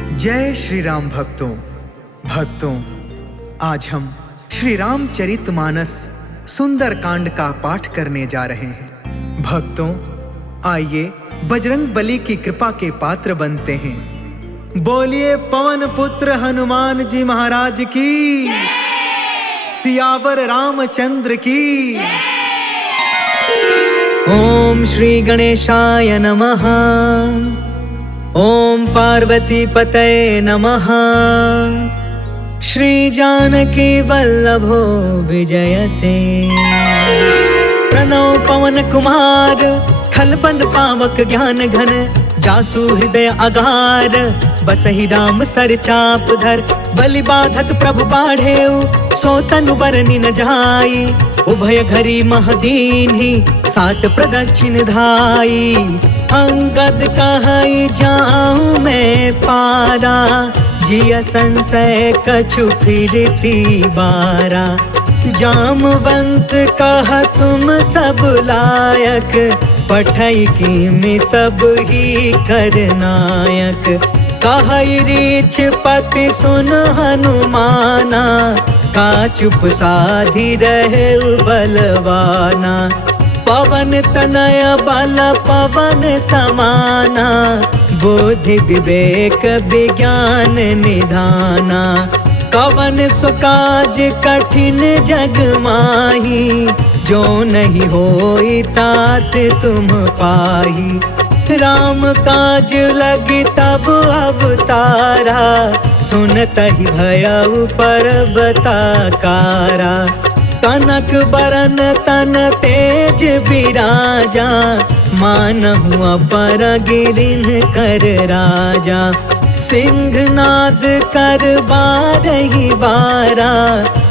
जय श्री राम भक्तों, आज हम श्री रामचरितमानस सुंदर कांड का पाठ करने जा रहे हैं। भक्तों, आइए बजरंग बली की कृपा के पात्र बनते हैं। बोलिए पवन पुत्र हनुमान जी महाराज की, सियावर रामचंद्र की। ओम श्री गणेशाय नमः। ओम पार्वती पतये नमः। श्री जानकी वल्लभो विजयते। प्रणव पवन कुमार, खलबन पावक ज्ञान घन। जासु हृदय अगार, बसहि राम सर चाप धर। बलि बाधक प्रभु बाढ़ेउ, सो तनु बरनि न जाई। उभय घरी महदीन्हि, सात प्रदक्षिण धाई। अंगद कहई जाऊं मैं पारा, जिया संशय कछु फिरती बारा। जामवंत कह तुम सब लायक, पठई की में सब ही करनायक। कहई रीछ पति सुन हनुमाना, का चुप साधी रहे बलवाना। पवन तनय बल पवन समाना, बुद्धि विवेक विज्ञान निधाना। कवन सुकाज कठिन जग माही, जो नहीं होई तात तुम पाही। राम काज लगी तब अवतारा, सुनतहि भयउ पर्वताकारा। कनक बरन तन तेज बिराजा, मानहु अपर गिरिन कर राजा। सिंहनाद कर बारहि बारा,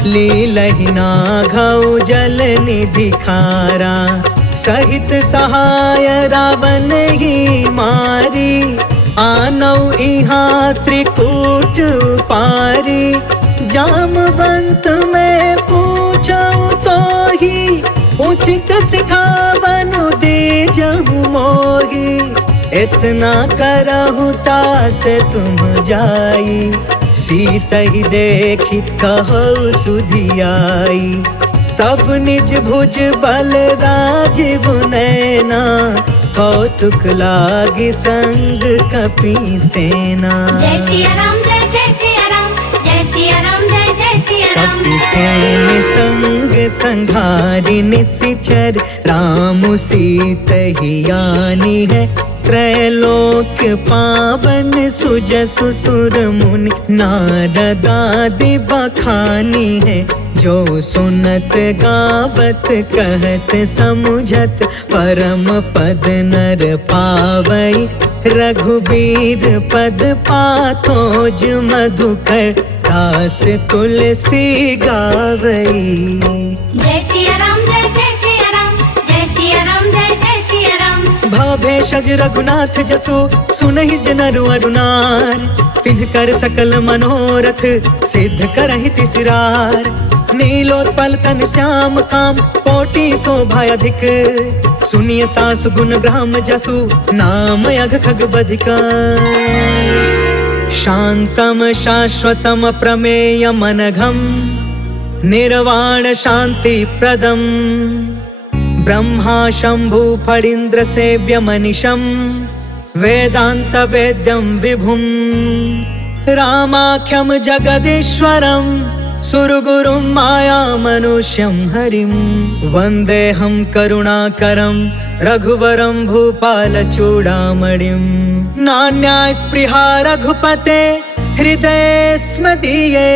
लीलहि नाघउ जल निधि खारा। सहित सहाय रावण ही मारी, आनौ इहाँ त्रिकूट पारी। जामवंत में पूछऊ तो ही, उचित सिखावनु दे जहु मोही। इतना करहु तात तुम जाई, सीतहि देखी कहु सुधियाई। तब निज भुज बल राजीव नैना, कौतुक लागी संग कपि सेना। जय सिया राम, जय सिया राम, जय सिया राम, जय सिया राम। कपि सेन संग संघारि निशिचर, राम सीतहि आनी है। त्रैलोक पावन सुजसु सुर मुनि, नारद आदि बखानी है। जो सुनत गावत कहत समुझत, परम पद नर पावई। रघुबीर पद पाथोज मधुकर, दास तुलसी गावई। जय सिया राम, जय सिया राम, जय सिया राम, जय सिया राम। भव भेषज रघुनाथ जसु, सुनहि जनरु अरुनार। तिन्ह कर सकल मनोरथ, सिद्ध करहि तिसिरार। नीलोत्पल तन श्याम काम, कोटि शोभा अधिक। सुनियता सुगुण ब्रह्म जसु, नाम यग खग बधिका। शांतम शाश्वतम प्रमेय मनघम, निर्वाण शांति प्रदम। ब्रह्मा शंभु फणीन्द्र सेव्य मनिषम, वेदांत वेद्यम विभुम। रामाख्यम जगदीश्वरम, सुरगुरुं माया मनुष्यं हरिं। वन्देऽहं करुणाकरं, रघुवरं भूपाल चूडामणिं। नान्या स्पृहा रघुपते, हृदये स्मदीये।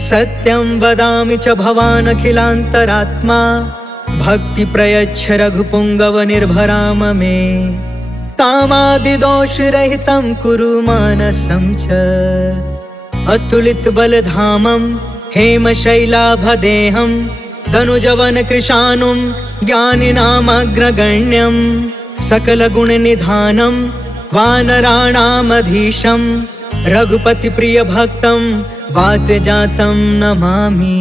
सत्यं वदामि च भवान् अखिलान्तरात्मा, भक्ति प्रयच्छ रघुपुङ्गव निर्भराम मे। कामादिदोष रहितं कुरु मानसं च, अतुलित बलधामं हेमशैलाभदेहं। तनुजवन कृशानुं, ज्ञानिनामग्रगण्यं। सकलगुणनिधानं, वानराणामधीशं। रघुपति प्रिय भक्तं, वातजातं नमामि।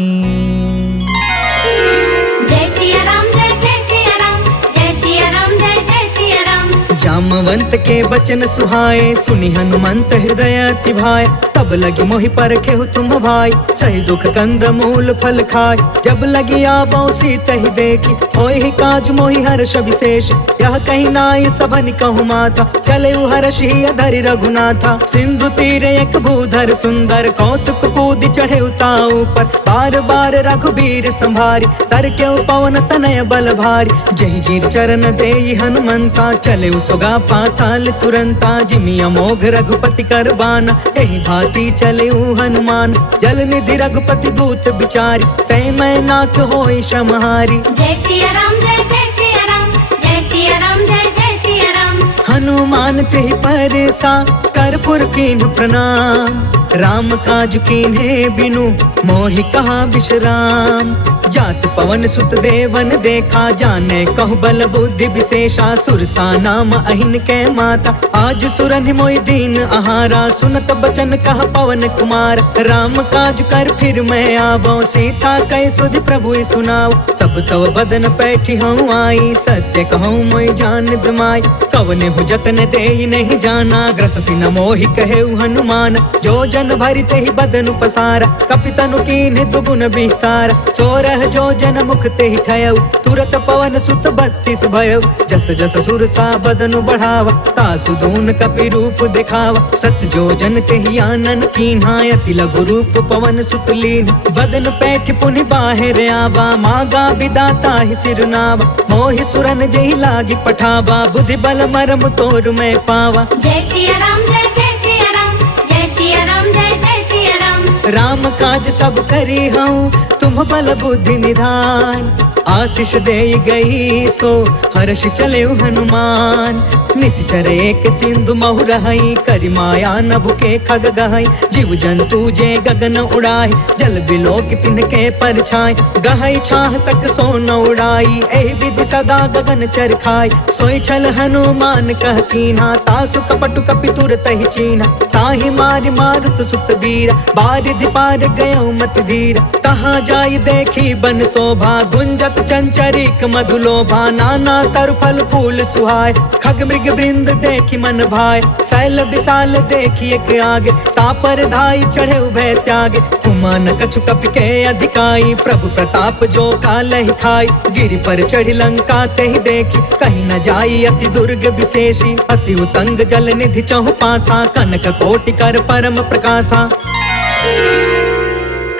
जय सिया राम, जय सिया राम, जय सिया राम, जय सिया राम। जामवंत के बचन सुहाए, सुनि हनुमंत हृदय अति भाए। तब लगी मोहि परखे हो तुम भाई, सही दुख कंद मूल फल खाए। जब लगी आबो सीतहि देखी, होहि काज मोहि हर्ष विशेष। यह कहीं नाई सबन कहु माथा, चले हर्ष ही अधरि रघुनाथा। सिंधु तीर एक भूधर सुंदर, कौतुक कूद चढ़े उताऊ पर। बार बार रघुबीर संभारी, तर के पवन तनय बल भारी। जहि गिर चरण देई हनुमंता, चले सुगा पाताल तुरंता। जिमि अमोघ रघुपति करबाना, एहि भांति चले हनुमान। जल निधि रघुपति दूत बिचारी, तै मैं नाथ होई समहारी। जय सिया राम जय सिया राम, जय सिया राम जय सिया राम। हनुमान तेहि परसा, कर्पूर कीन्ह प्रणाम। राम काज कीन्हे बिनु, मोहि कहा विश्राम। जात पवन सुत देवन देखा, जाने कहु बल बुद्धि विशेषा। सुरसा नाम अहिन के माता, आज सुरनि मोहि दीन आहारा। सुनत बचन कहा पवन कुमार, राम काज कर फिर मैं आवो। सीता कै सुधि प्रभु सुनाओ, तब तव बदन पैठी हूँ आई। सत्य कहूँ मोहि जान दमाई, कवने हु जतन देहि नहीं जाना। ग्रससि न मोहि कहे हनुमान, जो जन भरि तेहि बदन पसारा। कपितनु कीन्हे दुगुन विस्तार, 16 जो जन मुख तेहि ठयउ। तुरत पवन सुत 32 भयउ, जस जस सुरसा बदनु बढ़ावा। तासु दून कपि रूप दिखावा, सत जो जन तेहि आनन कीन्हा। अति लघु रूप पवन सुत लीन, बदन पैठ पुनि बाहिर आवा। मागा विदाता ही सिरनावा, मोहि सुरन जेहि लागी पठावा। बुद्धि बल मरम तोर मैं पावा। जय सिया राम जय सिया राम, जय सिया राम जय सिया राम। राम काज सब करी हूँ, तुम बल बुद्धि निधान। आशीष दे गई सो, हर्ष चले हनुमान। निश्चर एक सिंधु महु रहई, करि माया नभु के खग गहई। जीव जंतु जे गगन उड़ाई, जल बिलोक तिनके परछाई। गहई छाह सक सो न उड़ाई, एहि विधि सदा गगन चर खाई। सोई छल हनुमान कह कीन्हा, तासु कपटु कपि तुरत ही चीन्हा। ताहि मारि मारुत सुत वीरा, बारिधि पार गयो मत धीरा। कहाँ जाई देखी बन शोभा, गुंजत चंचरिक मधुलोभा। नाना तरु फल फूल सुहाय, खग मृग वृंद देखी मन भाय। शैल विशाल देखी एक आगे, तापर धाई चढ़े उभय त्यागे। उमान कछु कपि के अधिकाई, प्रभु प्रताप जो कालहि खाई। गिरि पर चढ़ी लंका तेहि देखी, कहीं न जाई अति दुर्ग विशेषी। अति उतंग जल निधि चहु पासा, कनक कोटि कर परम प्रकाशा।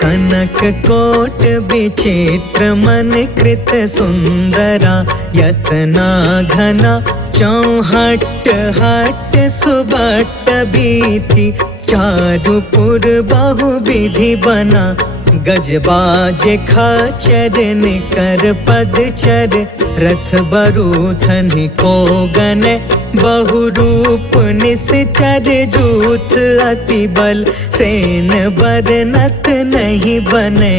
कनक कोट विचित्र मन कृत सुंदरा। यतना घना चौहट हट सुबट बीती। चारु पुर बहु विधि बना, गजबाज खचर निकर पदचर। रथ बरूथन को गन, बहु रूप निश्चर। जूथ अति बल, सेन बरनत नहीं बने।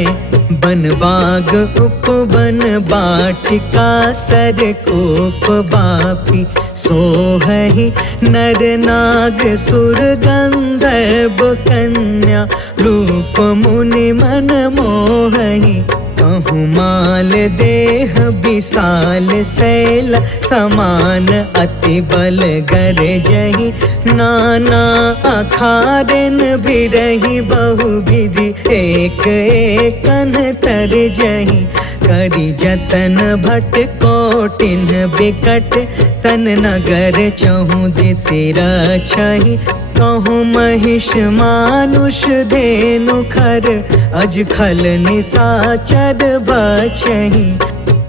बन बाग उपवन बाटिका, सर कोप बापी। सोहहि नर नाग सुर गंधर्व कन्या। रूप मुनि मन मोहहि, कहूँ माल देह विशाल। शैल समान अति बल गरजहि, नाना अखारन बिरहि। बहु विधि एक एकन तरजहि। करि जतन भट कोटिन बिकट, तन नगर चहु दिसि रछहि। कहूँ महिष मानुष धेनु खर, अज खल निसाचर बचहि।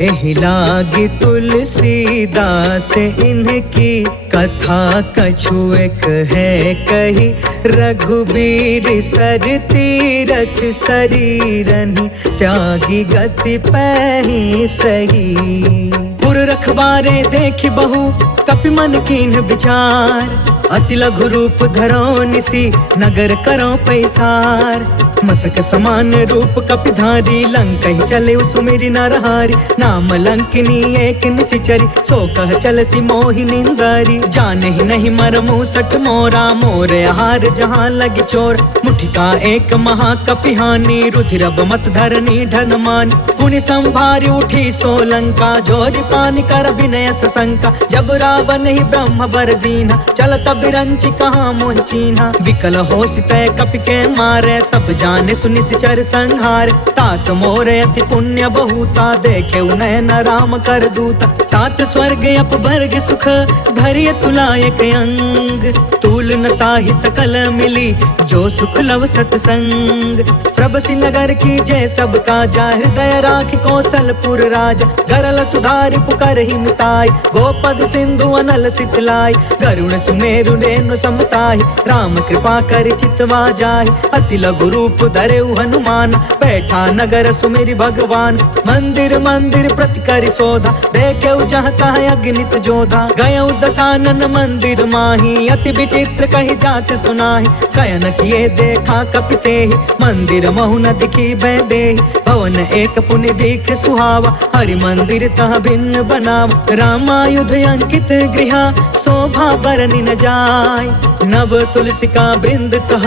एहि लागी तुलसीदास इनकी, कथा कछु एक है कही। रघुबीर सर तीरथ शरीरनि, त्यागी गति पैहि सही। पुर रखवारे देखि बहु, कपि मन कीन्ह विचार। अति लघु रूप धरो निसी, नगर करो पैसार। मसक समान रूप कपिधारी, लंकहि चले सुमिरि नरहारी। नाम लंकिनी एक निशिचरी, सो कह चलसि मोहि निंदारी। जानहि नहीं मरमु सठ मोरा, मोर आहार जहाँ लग चोर। मुठिका एक महाकपिहानी, रुधिरब मत धरनी ढन मानी। पुनि संभारी उठी सो लंका, जोरि पान मानि कर विनय सशंका, जब रावण ही ब्रह्म बर दीना, चलत बिरंच कहाँ मोहि चीन्हा। विकल हो सितय कपि के मारे, तब जाने सुनि सिचर संहार। तात मोरे अति पुण्य बहुता, देखे नयन राम कर दूता। तात स्वर्ग अपवर्ग सुख, धैर्य तुलायक अंग। तूल न ताहि सकल मिली, जो सुख लव सतसंग। प्रभसि नगर की जय सब काजा, हृदय राखि कौशलपुर राजा। गरल सुधारि पुकर ही मिताई, गोपद सिंधु अनल सितलाई। गरुण सुमेरु रेणु समताहि, राम कृपा कर चितवा जाहि। अति लघु रूप धरेउ हनुमान, बैठा नगर सुमिरि भगवान। मंदिर मंदिर प्रति करि शोधा, देखेउ जहाँ तहाँ अगणित जोधा। गयउ दसानन मंदिर माही, अति विचित्र कही जात सुनाहि। शयन किए देखा कपि तेहि, मंदिर महु न दिखी भय देहि। भवन एक पुनि दिख सुहावा, हरि मंदिर तह भिन्न बनावा। रामायुध अंकित गृह, शोभा बरनि न जाय। नव तुलसिका वृंद तह,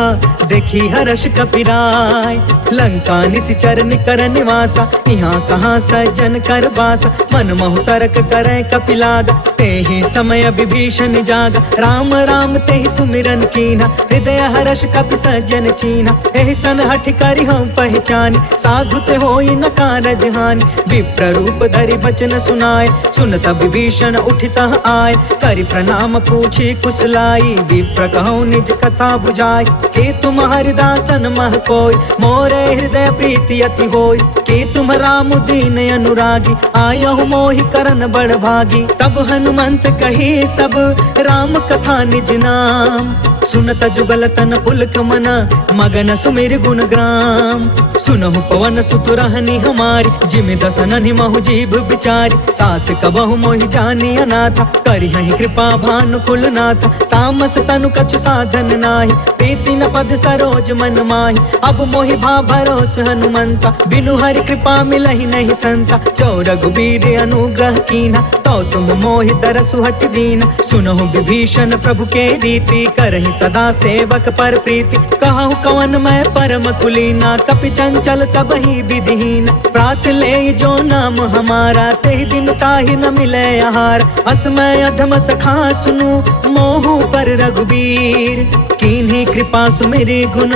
देखी हर्ष कपिराय। लंका निशिचर निकर निवासा, यहाँ कहाँ सज्जन कर बासा। मन महु तर्क करे कपिलागा, तेहि समय विभीषण जागा। राम राम तेहि सुमिरन कीन्हा, हृदय हर्ष कपि सज्जन चीन्हा। एहि सन हठि करि हम पहचानी, साधु ते होई न कारज हानि। विप्र रूप धरि बचन सुनाए, सुनत विभीषण उठितः आए। करि प्रणाम पूछी कुशलाई, विप्र कहौ निज कथा बुझाई। कि तुम हरिदासन मह कोय, मोरे हृदय प्रीति अति होय। कि तुम राम दीन अनुरागी, आयहु मोहि करन बड़ भागी। तब हनुमंत कही सब, राम कथा निज नाम। सुनत जुगल तन पुलक मन, मगन सुमिर गुण ग्राम। सुनहु पवन सुत रहनी हमारी, जिमि दसन महु जीव बिचारी। तात कबहु मोहि जानी अनाथा, करिहहि कृपा भानु कुलनाथा। तामस तनु कछु साधन नाही, प्रीति न पद सरोज मन माही। अब मोहि भा भरोस हनुमंता, बिनु हरि कृपा मिलहि नहीं संता। जो रघुबीर अनुग्रह कीन्हा, तो तुम मोहि तरसु हट दीना। सुनहु विभीषण प्रभु के रीति, करहि सदा सेवक पर प्रीति। कहु कवन मैं परम कुलीना, कपि चंचल सबहि विधिहीन। प्रात ले जो नाम हमारा, तेहि दिन ताहि न मिले आहार। असमय अधम सखा सुनु, मोहु पर रघुबीर। कीन्ही कृपा सुमिरि गुण,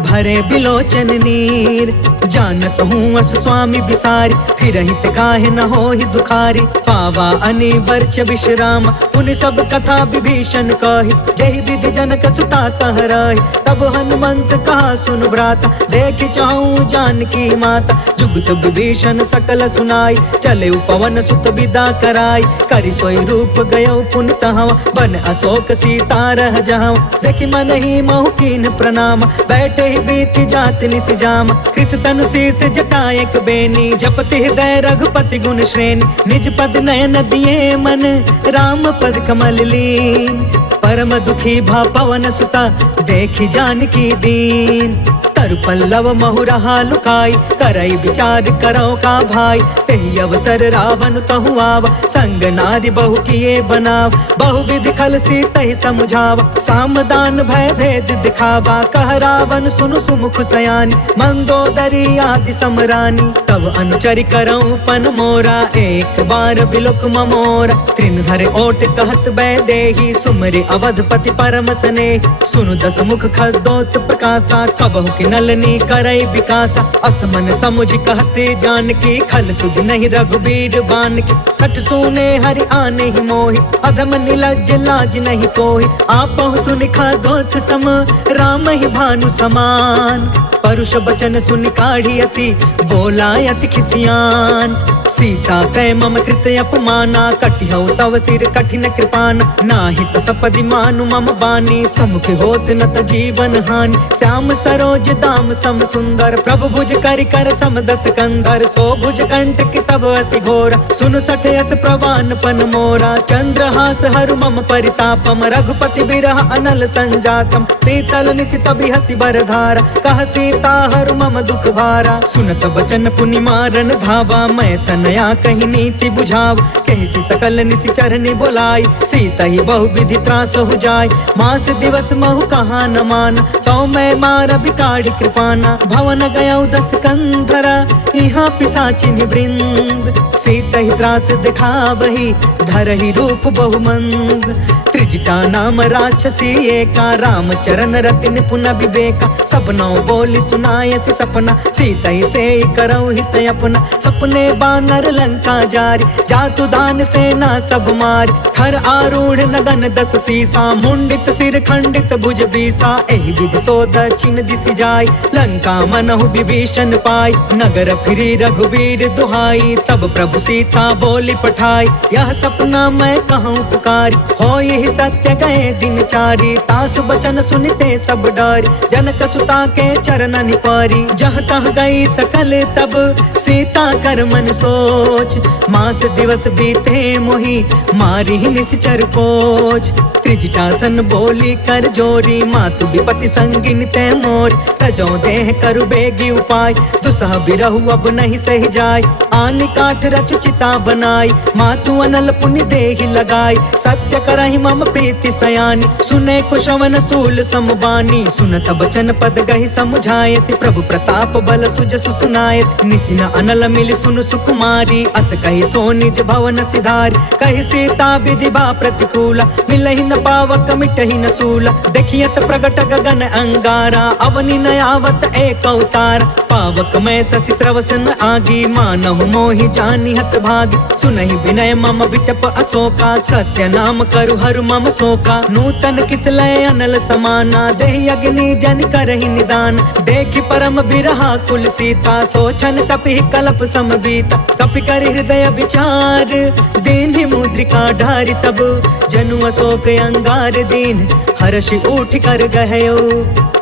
भरे बिलोचन नीर। जानत हूँ अस स्वामी बिसारी, फिर हित काहे न होहि दुखारी। पावा अनिवर्च विश्राम, उन सब कथा विभीषण कही। जहि विधि जनक सुता तह रही, तब हनुमंत कहा सुन भ्राता। देख चाहूँ जानकी माता, जुगत विभीषण सकल सुनाई। चले पवन सुत विदा कराई, करि सोई रूप गयो पुन तहवा। बन अशोक सीता रह जावा, देखि मन ही महु कीन प्रणाम। बैठे ही बीत जात निस जामा, कृष तनु शीस जटायक बेनी। जपति हृदय रघुपति गुण श्रेणी, निज पद नयन दिए मन, राम पद कमल लीन। परम दुखी भा पवन सुता, देखी जानकी दीन। तरु पल्लव महु रहा लुकाई, करई विचार करो का भाई। तेहि अवसर रावण तहु आवा, संग नारी बहु किए बनाव। बहु विधि खल सीतहि समुझावा, सामदान भय भेद दिखावा। कह रावण सुनु सुमुख सयानी, मंदोदरी आदि समरानी। तब अनुचरि करऊं पन मोरा, एक बार बिलोक ममोरा। तृण धरे ओट कहत बै देही, सुमरि अवधपति परम स्नेही। सुनु दस मुख खदोत प्रकाशा, कबहु कि नलनी करई विकासा। असमन समुझ कहते जानकी, खल सुध नहीं रघुबीर बानकी। सठ सुने हरि आने ही मोहि, अधम निलज्ज लाज नहीं कोहि। आपहु सुनि खदोत सम, राम ही भानु समान। परुष बचन सुनि काढ़ी असी, बोला अति खिसियान। सीता तय मम कृत अपमाना, कटिहउ तव सिर कठिन कृपाना। नाहित सपदि मानु मम बानी, समुख होत न त जीवन हानि। श्याम सरोज दाम सम सुंदर, प्रभु भुज करि कर सम दस कंधर। सो भुज कंटक तब असि घोरा, सुन सठ यस प्रवान पन मोरा। चंद्रहास हरु मम परितापम, रघुपति बिरह अनल संजातम। शीतल निशित बिहसि बरधारा, कह सीता हरु मम दुख भारा। सुनत बचन पुनि मारन धावा, मैं तन नया कहीं नीति बुझाव, कैसी सकल निशिचर ने बोलाई, सीता ही बहु विधि त्रास हो जाय, मास दिवस महु कहा न मान, तो मैं मार बिकाड़ी कृपाना, भवन गया 10 कंधरा, यहाँ पिशाचिन वृंद, सीता ही त्रास दिखा वही, धर ही रूप बहुमंद, त्रिजटा नाम राक्षसी एका, राम चरण रति निपुण विवेका, सपनों बोली सुनाए से सपना, सीता ही से करौ हित अपना, सपने बानर लंका जारी, जातु दान सेना सब मारी, हर आरूढ़ नगन 10 सीसा, मुंडित सिर खंडित भुज बीसा, एहि विधि सो दक्षिण दिशि जाय, लंका मनहु विभीषण पाई, नगर फिरी रघुवीर दुहाई, तब प्रभु सीता बोली पठाई, यह सपना मैं कहूँ पुकारी, हो यही सत्य गए दिन चारी, तासु बचन सुनते सब डरी, जनक सुता के चरण निपारी, जह तह गई सकल तब सीता कर मन सोच, मास दिवस बीते मोही मारी निश्चर कोच, त्रिजटासन बोली कर जोरी, मातु विपति संगिन ते मोर, तजो देह करु बेगी उपाय, दुसह बिरहु अब नहीं सही जाय, आन काठ रचु चिता बनाई, मातु अनल पुण्य देहि लगाई, सत्य करहि मम प्रीति सयानी, सुने कुशवन सूल समबानी, सुनत बचन पद गहि समझाए, प्रभु प्रताप बल सुजसु सुनाए, निसिन अनल मिल सुन सुकुमारी, अस कहि सो निज भवन सिधारी, कहि सीता विधि बा प्रतिकूला, मिलहि न पावक मिटहि न सूला, देखियत प्रगट गगन अंगारा, अवनि न आवत एक अवतार, पावक में शशि त्रवसन आगी, मानहु मोहि जानि हत भागी, सुनहि विनय मम बिटप अशोका, सत्य नाम करु हरु मम शोका, नूतन किसलय अनल समाना, देहि अग्नि जन करहि निदान, देखि परम बिरहा कुल सीता, सोचन कपि कलप समबीता, कपि कर हृदय विचार, दीन्हि मुद्रिका ढारि तब, जनु अशोक अंगार दीन, हर्षि उठ कर गहयो,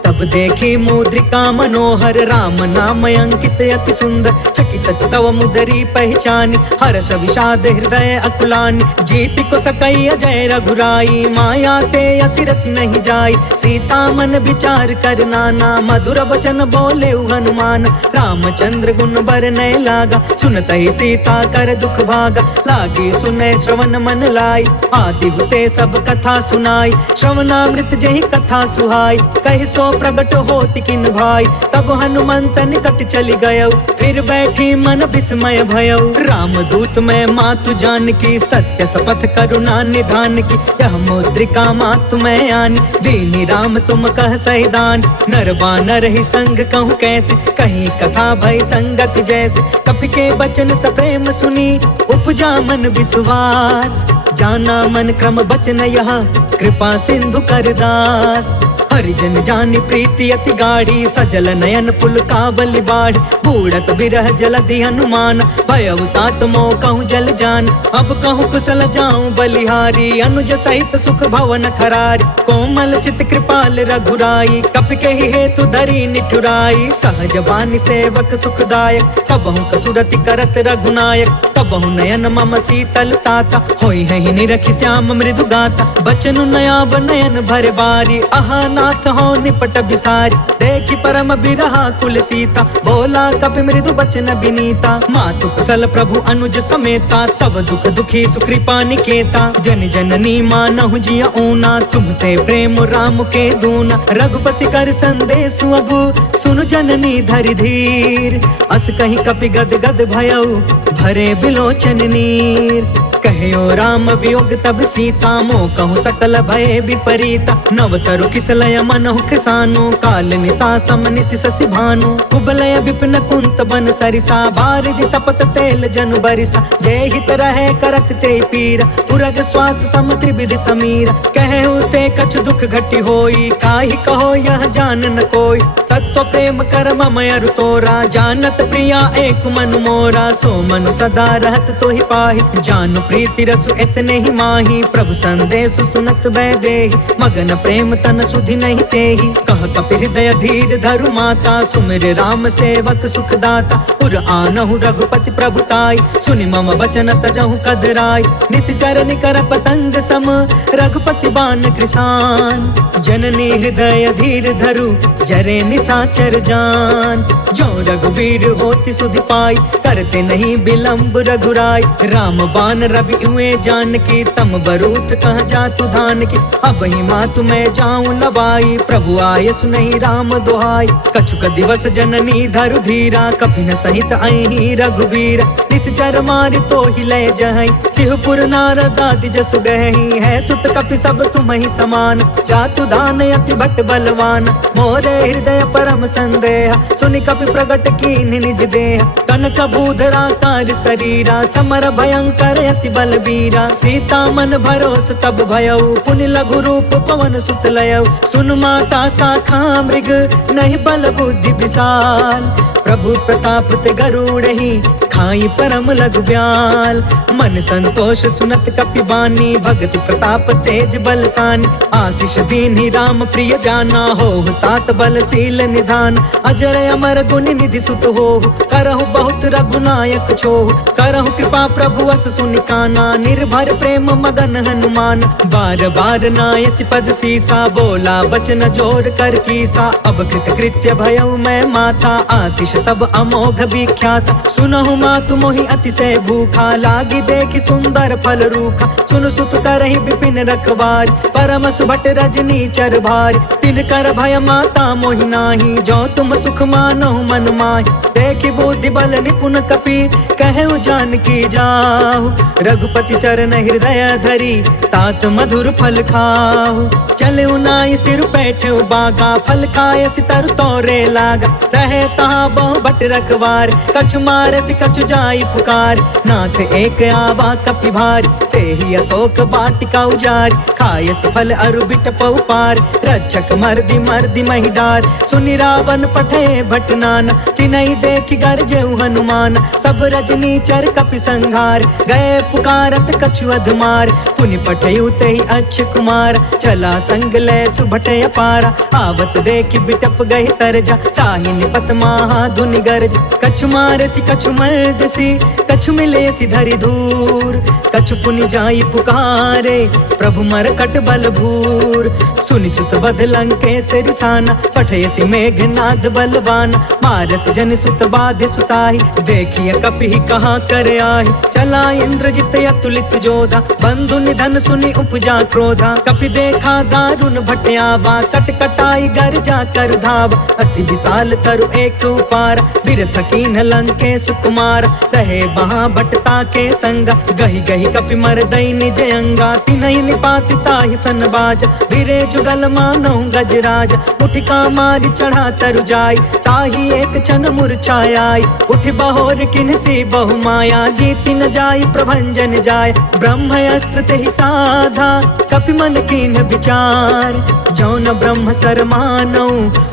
तब देखी मुद्रिका मनोहर, राम नाम अंकित अति सुंदर, चकित तव मुदरी पहचानी, हर्ष विषाद हृदय अकुलानी, जीति को सकई अजय रघुराई, माया ते असि रच नहीं जाई, सीता मन विचार कर नाना, मधुर वचन बोले हनुमान, रामचंद्र गुण बरनय लागा, सुनत ही सीता कर दुख भागा, लागी सुनय श्रवण मन लाई, आदि हुते सब कथा सुनाई, श्रवणामृत जहि कथा सुहाई, कहि सो प्रगट होति किन भाई, तब हनुमंत निकट चली गयो, फिर बैठी मन विस्मय भयो, राम दूत में मातु जान की, सत्य शपथ करुणा निधान की, यह मुद्रिका मातु में आनी, दीनी राम तुम कह सहिदान, नर बानर ही संग कहूँ कैसे, कहीं कथा भई संगत जैसे, कपि के बचन सप्रेम सुनी, उपजा मन विश्वास, जाना मन क्रम बचन यह, कृपा सिंधु कर दास, हरिजन जानि प्रीति अति गाढ़ी, सजल नयन पुल कावली बाढ़, बूढ़त बिरह जलधि हनुमान, भयउ तात मोह कहूँ जल जान, अब कहूँ कुशल जाऊं बलिहारी, अनुज सहित सुख भवन खरारी, कोमल चित कृपाल रघुराई, कपि के ही हेतु धरी निठुराई, सहज बानी सेवक सुखदायक, कबहु कसुरति करत रघुनायक, कबहु नयन मम शीतल ताता, होई है निरखि श्याम मृदु गाता, बचनु नयाब नयन भर बारी, आहा नाथ हो निपट बिसारी, देखि परम बिरहा कुल सीता, बोला कपि मृदु बचन विनीता, मातु कुशल प्रभु अनुज समेता, तब दुख दुखी सुकृपा निकेता, जन जननी मानहु जिया ऊना, तुम ते प्रेम राम के दूना, रघुपति कर संदेशु अगु, सुनु जननी धरि धीर, अस कहीं कपि गद गद भयउ, भरे बिलोचन नीर, कहो राम वियोग तब सीता, मोह कहूँ सकल भय विपरीता, नव तरु किसलय मनहु कृसानु, काल निशा सम निशि शशि भानु, कुबलय विपिन कुंत बन सरिसा, बारिधि तपत तेल जनु बरिसा, जय हित रहे करत ते पीरा, उरग श्वास सम त्रिविधि समीरा, कहु ते कछु दुख घटी होई, काहि कहो यह जान न कोई, तत्व प्रेम कर मम अरु तोरा, जानत प्रिया एक मनु मोरा, सो मनु सदा रहत तो ही पाहि, जानु प्रीति रसु इतने ही माही, प्रभु संदेश सुनत भय देहि, मगन प्रेम तन सुधि नहीं तेहि, कह कपि हृदय धीर धरु माता, सुमिर राम सेवक सुखदाता, पुर आनहु रघुपति प्रभुताई, सुनि मम वचन तजहु कदराई, निश्चर निकर पतंग सम, रघुपति बान कृसान, जननी हृदय धीर धरु, जरे निशाचर जान। जो रघुवीर होति सुधि पाई, करते नहीं विलंब रघुराई। राम बान रवि हुए जान की, तम बरूत कह जातु धान की। अब ही मातु मैं जाऊं लबाई, प्रभु आय सुनहि राम दुहाई। कछुक दिवस जननी धरु धीरा, कपिन सहित अहि रघुवीर। निश्चर मारि तो ही लय जहई, तिहुपुर नारद आदि जसु गहई। है सुत कपि सब तुम्हि समान, जातु दान अति भट बलवान। मोरे हृदय परम संदेह, सुनि कपि प्रगट कीन्हि निज देह। कनक बूधरा कार शरीरा, समर भयंकर अति बलबीरा। सीता मन भरोस तब भयउ, पुनि लघु रूप पवन सुत लयउ। सुन माता शाखा मृग, नहीं बल बुद्धि विशाल। प्रभु प्रताप ते गरुड़हि, खाई परम लघु ब्याल। मन संतोष सुनत कपि बानी, भगति प्रताप तेज बलसानी। आशीष दीन्हि राम प्रिय जाना, होहु तात बलशील निधान। अजर अमर गुण निधि सुत होहु, करहु बहुत रघुनायक छोहु। करहु कृपा प्रभु अस सुनि काना, निर्भर प्रेम मदन हनुमान। बार बार नायसि पद सीसा, बोला बचन जोर कर कीसा। अब कृत कृत्य भयउ मैं माता, आशीष तब अमोघ विख्यात। सुनहु मातु मोहि अतिशय भूखा, लागी देखि सुंदर फल रूखा। सुन सुत करहि विपिन रखवार, परम सुभट रजनी चर भार। तिन कर भय माता मोहि नाही, जो तुम सुख मानहु मन माहि। देखि बुद्धि बल निपुण कपि, कहु जानकी जाहु। रघुपति चरण हृदय धरी, तात मधुर फल खाहु। चलउ नाई सिर बैठउ बागा, फल खाय सितर तोरे लागा। रहे तहाँ बहु भट रखवार, कछु मारसि कछु जाई पुकार। नाथ एक आवा कपि भारी, तेहि अशोक वाटिका उजारी। खायस फल अरु बिटपउ पार, रक्षक मर्दि मर्दि महि डार। सुनि रावण पठे भट नाना, तिनहि देखि गरजेउ हनुमान। सब रजनी चर कपि संघार, गए पुकारत कछु अधमार। पुनि पठयु तेहि अक्ष कुमार, चला संग लय सुभट अपारा। आवत देखि बिटप गहि तरजा, ताहि निपत महा धुनि गरज। कछु मारसि कछु मर्दसि, कछु मिलेसि धरि धूर। कछु पुनि जाई पुकारे, प्रभु मरकट बल भूर। सुनि सुत बध लंकेश रिसाना, पठयसि मेघनाद बलवान। मारस जन सुत बाधि सुताहि, देखिय कपि कहाँ कर आहि। चला इंद्रजित अतुलित जोधा, बंधु निधन सुनि उपजा क्रोधा। कपि देखा दारुण भट आवा, कट कटाई गर्जा कर धावा। अति विशाल तरु एक उपारा, बिरथ कीन्ह लंकेश कुमार। रहे वहाँ भटता के संगा, गहि गहि कपि मरदई निज अंगा। तिनहि निपाति ताहि सन बाजा, बिरे जुगल मानहु गजराज। उठिका मारि चढ़ा तरु जाई, ताहि एक क्षण मूर्छाई। उठ बहोर किन्हसी बहु माया, जीति न जाई प्रभंजन जाय। ब्रह्म अस्त्र तेहि साधा, कपि मन कीन्ह विचार। जौन ब्रह्म सर मानौ,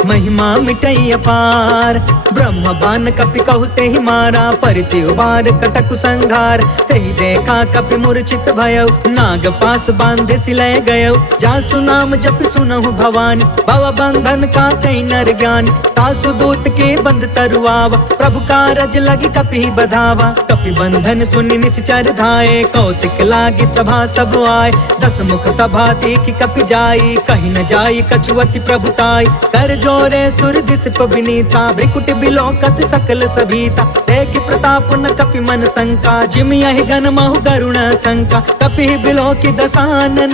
महिमा मिटई अपार। ब्रह्म बान कपि कहु तेहि मारा, परिति उबार कटकु संघार। तेहि देखा कपि मूर्छित भयउ, नाग पास बांधे सिलय गयउ। जासु नाम जपि सुनहु भवानी, भव बंधन काटई नर ज्ञानी। तासु दूत के बंध तरुआवा, प्रभु कारज लगी कपि बधावा। कपि बंधन सुनि निश्चर धाये, कौतिक लागी सभा सब आए। दस मुख सभा देखि कपि जाई, कहि न जाई कछुअति प्रभुताई। कर जोरे सुर दिसप विनीता, भ्रिकुट बिलोकत सकल सभीता। देखि प्रताप न कपि मन शंका, जिम यहि गन महु गरुण शंका। कपि बिलोकि दसानन,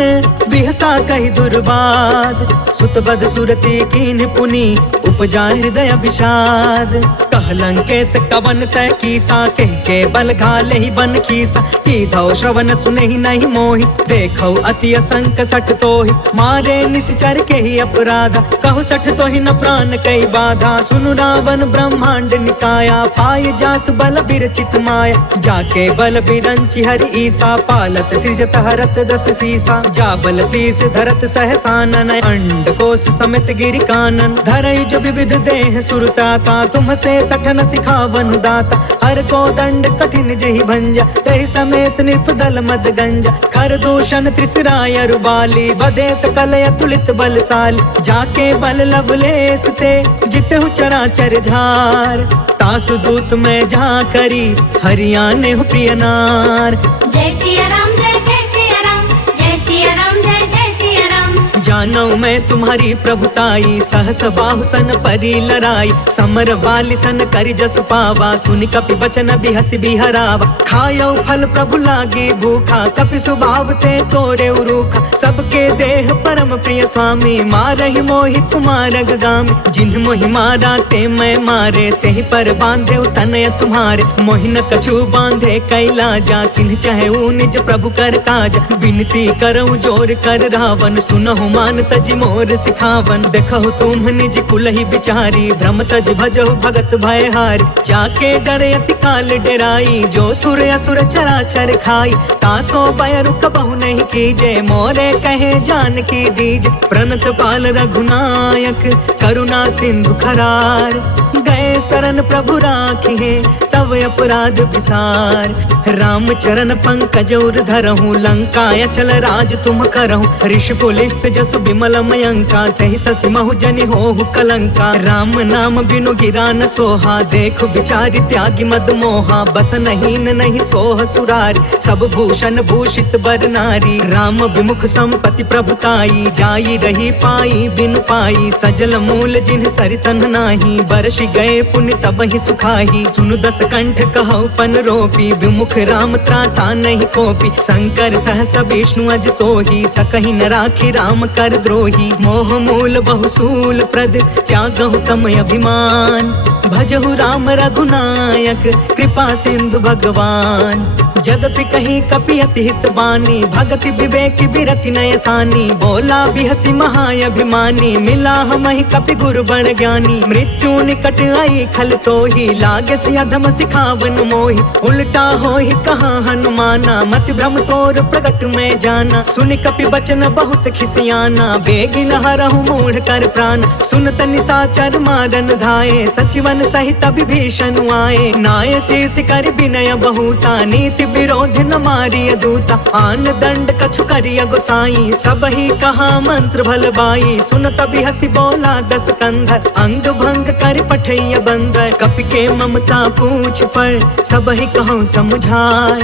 बिहसा कहि दुर्बाद। सुत बध सुरति कीन्ह पुनि, उपजा हृदय विषाद। कह लंकेश कवन तय कीसा, कहि के बल घाले ही बन खीसा। कीधौ श्रवण सुनहि नहीं मोहि, देखौ अति असंक सठ तोहि। मारे निश्चर के ही अपराधा, कहु सठ तोहि न प्राण कई बाधा। सुनु रावण ब्रह्मांड निकाया, पाय जासु बल बिरचित माया। जाके बल बिरंचि हरि ईसा, पालत सृजत हरत दस सीसा। जा बल शीस धरत सहसानन, अंड कोश समित गिरि कानन। धरई जो विविध देह सुरताता, तुम से सठन सिखावन दाता। हर को दंड कठिन जहि भंजा, तहि समेत नृप दल मद गंजा। खर दूषण त्रिसराय रुबाली, बधे सकल अतुलित बलशाली। जाके बल लवलेस ते, जितहु चराचर झार। तासु दूत में जा करी, हरियाणे हो प्रिय नार। जय सिया राम, जय जय सिया राम, जय सिया राम, जय जय सिया राम। जानो मैं तुम्हारी प्रभुताई, सहस बाहु सन परी लड़ाई, समर वाली सन करि जस पावा, सुनि कपि वचन बिहसि बिहरावा। खायो फल प्रभु लागे भूखा, कपि स्वभाव ते तोरे उरूखा, सबके देह परम प्रिय स्वामी, मारहि मोहि कुमारग गामी। जिन्ह मोहि मारा ते मैं मारे, तेहि पर बांधे तनय तुम्हारे, मोहि न कछु बांधे कैलाजा, तिन्ह चाहे निज प्रभु कर काज। विनती करऊं जोर कर रावण, सुनहु मान तज मोर सिखावन। देखहु तुम निज कुलहि बिचारी, भ्रम तज भजहु भगत भय हारी। जाके डरे अति काल डेराई, जो सुर असुर चराचर खाई। तासो बयरु कबहु नहीं कीजे, मोरे कहे जान की दीज। प्रणत पाल रघुनायक, करुणा सिंधु खरार, गए शरण प्रभु राखिए, तब अपराध विसार। राम चरण पंकज उर धरहु, लंका अचल राज तुम करहु। ऋषिकुलिस्त जसु विमल मयंका, तहि ससि महु जनि होहु कलंका। राम नाम बिनु गिरा न सोहा, देखु बिचारी त्यागी मद मोहा। बसन हीन नहीं सोह सुरारी, सब भूषण भूषित बर नारी। राम विमुख संपत्ति प्रभुताई, जाई रही पाई बिनु पाई। सजल मूल जिन्ह सरितन नाही, बरसि गए पुण्य तब ही सुखाही। सुनु दस कंठ कहु पन रोपी, विमुख राम त्राता नहीं कोपी। शंकर सहस विष्णु अज तोही, सकहि न राखी राम कर द्रोही। मोह मूल बहुसूल प्रद, त्यागहु तम अभिमान। भजहु राम रघुनायक, कृपा सिंधु भगवान। जदपि कहीं कपि अति हित बानी, भगति विवेक बिरति नय सानी। बोला बिहसि महाअभिमानी, मिला हमहि कपि गुरु बड़ ज्ञानी। मृत्यु निकट आई खल तोही, लागे सि अधम सिखावन मोही। उल्टा होहि कहा हनुमाना, मति भ्रम तोर प्रगट में जाना। सुनि कपि बचन बहुत खिसियाना, बेगिन हरहु मूढ़ कर प्राण। सुनत निशाचर मारन धाये, सचिवन सहित विभीषण आए। नाय शीस कर विनय बहुता, नीति विरोध न मारिय दूता। आन दंड कछु करिय गोसाई, सब ही कहा मंत्र भल बाई। सुनत बिहसि बोला दस कंधर, अंग भंग कर पठैय बंदर। कपि के ममता पूछ पर, सब ही कहूँ समझाय।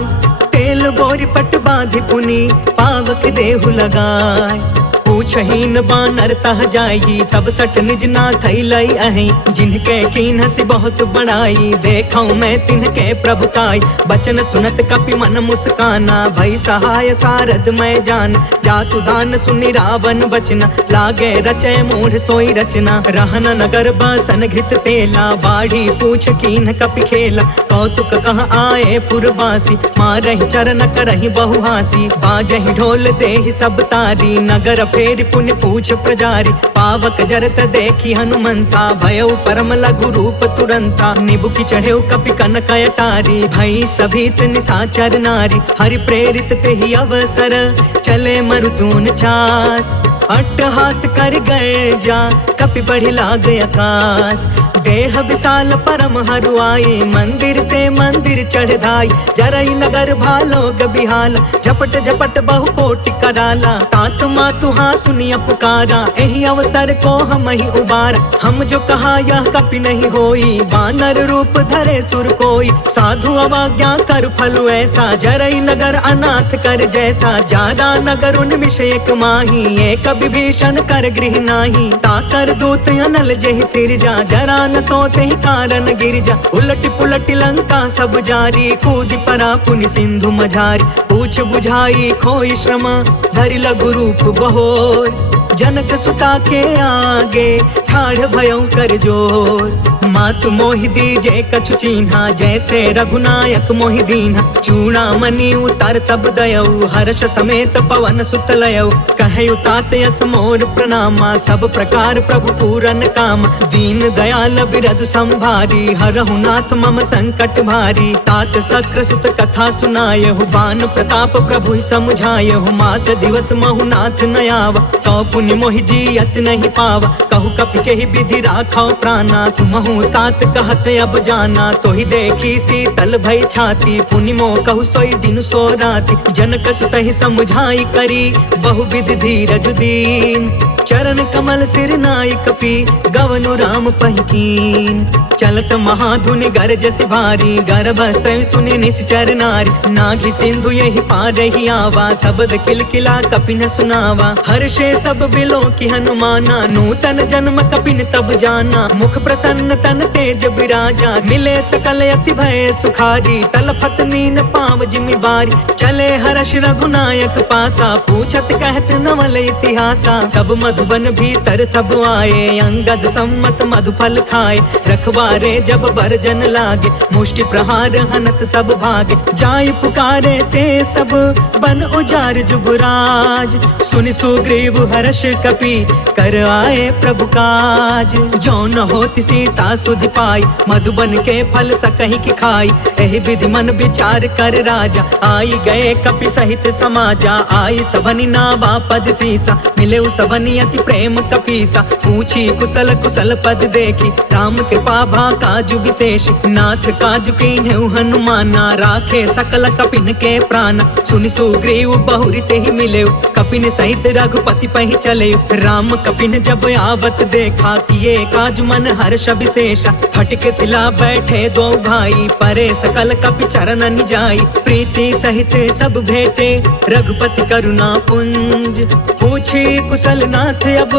तेल बोरी पट बांधि पुनि, पावक देहु लगाय। पूछहीन बानर तह जाई, तब सठ निज नाथ लई अहि। जिनके कीन हसी बहुत बड़ाई, देखऊं मैं तिनके प्रभुताई। बचन सुनत कपि मन मुस्काना, भई सहाय सारद मैं जान। जातु दान सुनि रावण बचना, लागे रचय मूढ़ सोई रचना। रहन नगर बासन घृत तेला, बाढ़ी पूछ कीन कपि खेला। कौतुक कह आए पुरवासी, मारहि चरण करहि बहुहासी। बाजहि ढोल देहि सब तारी, नगर फेरि पुण्य पूछ प्रजारी। पावक जरत देखी हनुमंता, भयउ परम लघु रूप तुरंता। निबुकि चढ़ेउ कपि कनक अटारी, भई सभीत निशाचर नारी। हरि प्रेरित तेहि अवसर, चले मरुतून चास। अट्टहास कर गर्जा, कपि बढ़ि लाग आकाश। देह विशाल परम हरुआई, मंदिर ते मंदिर चढ़ धाई। जरई नगर भालोग बिहाला, झपट झपट बहु कोटि कराला। तात मातु हाँ सुनिया पुकारा, एहि अवसर को हम ही उबारा। हम जो कहा यह कपि नहीं होई, बानर रूप धरे सुर कोई। साधु अवाज्ञा कर फलु ऐसा, जरई नगर अनाथ कर जैसा। जारा नगर उन्मिष एक माही, एक विभीषण कर गृह नाही। ताकर दूत अनल जेहि सिरजा, जरा न सोते ही कारण गिरजा। उलट पुलट लंका सब जारी, कूदि परा पुनि सिंधु मझारी। पूछ बुझाई खोई श्रम, धरि लघु रूप बहोर। जनक सुता के आगे, ठाढ़ भयउ कर जोर। मातु मोहि दीजे कछु चीन्हा, जैसे रघुनायक मोहि दीन्हा। चूड़ामणि उतर तब दयऊ, हर्ष समेत पवन सुत लयऊ। कहयु तात यस मोर प्रणामा, सब प्रकार प्रभु पूरन काम। दीन दयाल बिरधु संभारी, हरहु नाथ मम संकट भारी। तात सक्र सुत कथा सुनायहु, बान प्रताप प्रभु समुझायहु। मास दिवस महु नाथ न आवा, कौ पुनि मोहि जियत नहीं पावा। कहु कपि केहि विधि राखौ प्राणा, तुमहु हूँ तात कहत अब जाना, तो ही देखी शीतल भई छाती। पुनि मो कहु सोई दिन सो राति, जनक सुत ही समझाई करी बहुविध धीरज दीन। चरण कमल सिर नाई कपि गवनु राम पहिकीन। चलत महाधुनि गरजसि भारी, गर्भस्थ सुनि निश्चर नारी। नाघि सिंधु यही पार ही आवा, शब्द किलकिला कपिन सुनावा। हर्षे सब बिलो की हनुमाना, नूतन जन्म कपिन तब जाना। मुख प्रसन्न तन तेज विराजा, मिले सकल यति भय सुखारी। तलफत नीन पाव जिमि बारी, चले हर्ष रघुनायक पासा। पूछत कहत नवल इतिहासा, तब मधुबन भीतर सब आए। अंगद सम्मत मधुफल खाए, रखवारे जब बरजन लागे। मुष्टि प्रहार हनत सब भागे, जाय पुकारे ते सब बन उजार जुगराज। सुनि सुग्रीव हर्ष कपि कर आए प्रभु काज। जो न होति सीता सुधि पाई, मधुबन के फल सकहि की खाई। एहि विधि मन विचार कर राजा, आई गए कपि सहित समाजा। आई सबनि नावा पद सीसा, मिले सबनि अति प्रेम कपीसा। पूछी कुशल कुशल पद देखी, राम कृपा भा काजु विशेष। नाथ काजु कीन्हु हनुमाना, राखे सकल कपिन के प्राण। सुनि सुग्रीव बहुरी ते ही मिले, कपिन सहित रघुपति पहि चले। राम कपिन जब आवत देखा, किए काज मन हर्ष विशेषा। फटके सिला बैठे दो भाई, परे सकल कपि चरण जाई। प्रीति सहित सब भेटे, रघुपति करुणा पुंज। पूछी कुशल नाथ अब,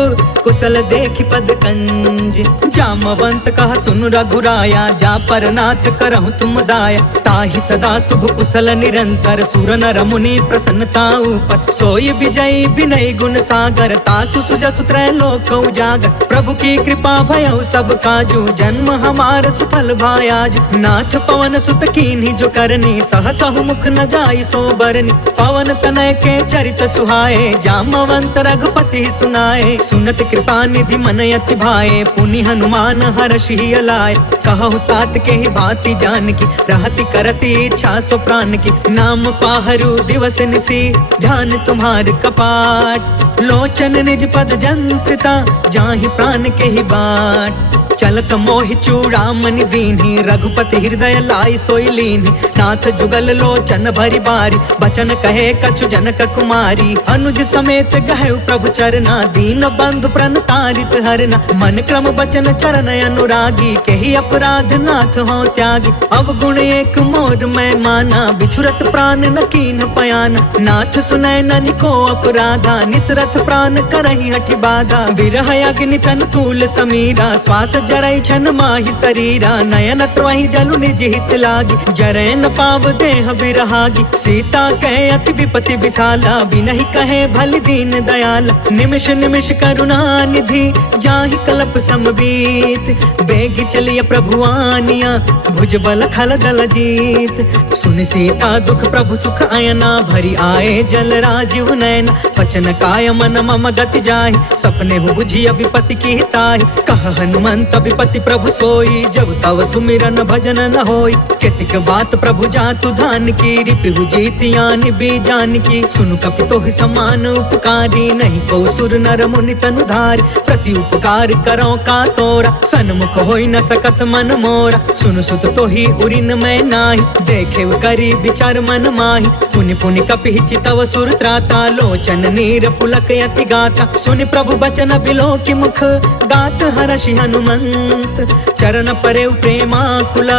कुशल देखि पद कंज। जामवंत कहा सुन रघुराया, जा पर नाथ करहु तुम दाया। ताहि सदा शुभ कुशल निरंतर, सुर नर मुनि प्रसन्नता ऊपर। सोई विजयी विनय गुण सागर, तासु सुजसु त्रैलोक उजागर। प्रभु की कृपा भयउ सब काजू, जन्म हमार सुफल भायाज। नाथ पवन सुत कीन्ही जो करनी, सहसहु मुख न जाई सो बरनी। पवन तनय के चरित सुहाए, जामवंत रघुपति सुनाए। सुनत कृपा निधि मन अति भाए, पुनि हनुमान हर्षि अलाए। कहु तात के ही भांति जान की, रहति करति इच्छा सो प्राण की। नाम पाहरु दिवस निसी, ध्यान तुम्हार कपाट। लोचन निज पद जंत्रिता, जाहि प्राण के ही बाट। चलत मोहि चूड़ामणि दीन्ही, रघुपति हृदय लाई सोई लीन्ही। नाथ जुगल लोचन भरी बारी, बचन कहे कछु जनक कुमारी। अनुज समेत गहु प्रभु चरना, दीन बंधु प्रण तारित हरना। मन क्रम बचन चरण अनुरागी, केहि अपराध नाथ हो त्यागी। अवगुण एक मोर मैं माना, बिछुरत प्राण न कीन्ह पयाना। नाथ सुनय ननिको अपराधा, निसरथ प्राण करहि हठि बाधा। बिरह अग्नि तन तूल समीरा, श्वास जरई छन माहि शरीरा। नयन त्वहि जलु निज हित लागी, जरै न पाव देह बिरहागी। सीता कहे अति विपति विशाला, बिनहि कहे भल दीन दयाला। निमिष निमिष करुणा निधि, जाहि कल्प समबीत। बेगी चलिय प्रभु आनिया, भुज बल खल दल जीत। सुनि सीता दुख प्रभु सुख अयना, भरी आए जल राजीव नयना। वचन काय मन मम गति जाहि, सपने हु बुझिय विपति की ताहि। कह हनुमंत विपति प्रभु सोई, जब तव सुमिरन भजन न होई। केतिक बात प्रभु जातु धान की, रिपु जीति आनि बीजान की। सुनु कपि तोहि समान उपकारी, नहीं को सुर नर मुनि तनु धारी। प्रति उपकार करो का तोरा, सन्मुख होई न सकत मन मोरा। सुनु सुत तोहि उरिन मैं नाही, देखे करी विचार मन माही। पुनि पुनि कपि चितव सुर त्राता, लोचन नीर पुलक यति गाता। सुनि प्रभु बचन बिलो की मुख, गात हर्षि हनुमंत। चरण परे प्रेमाकुल,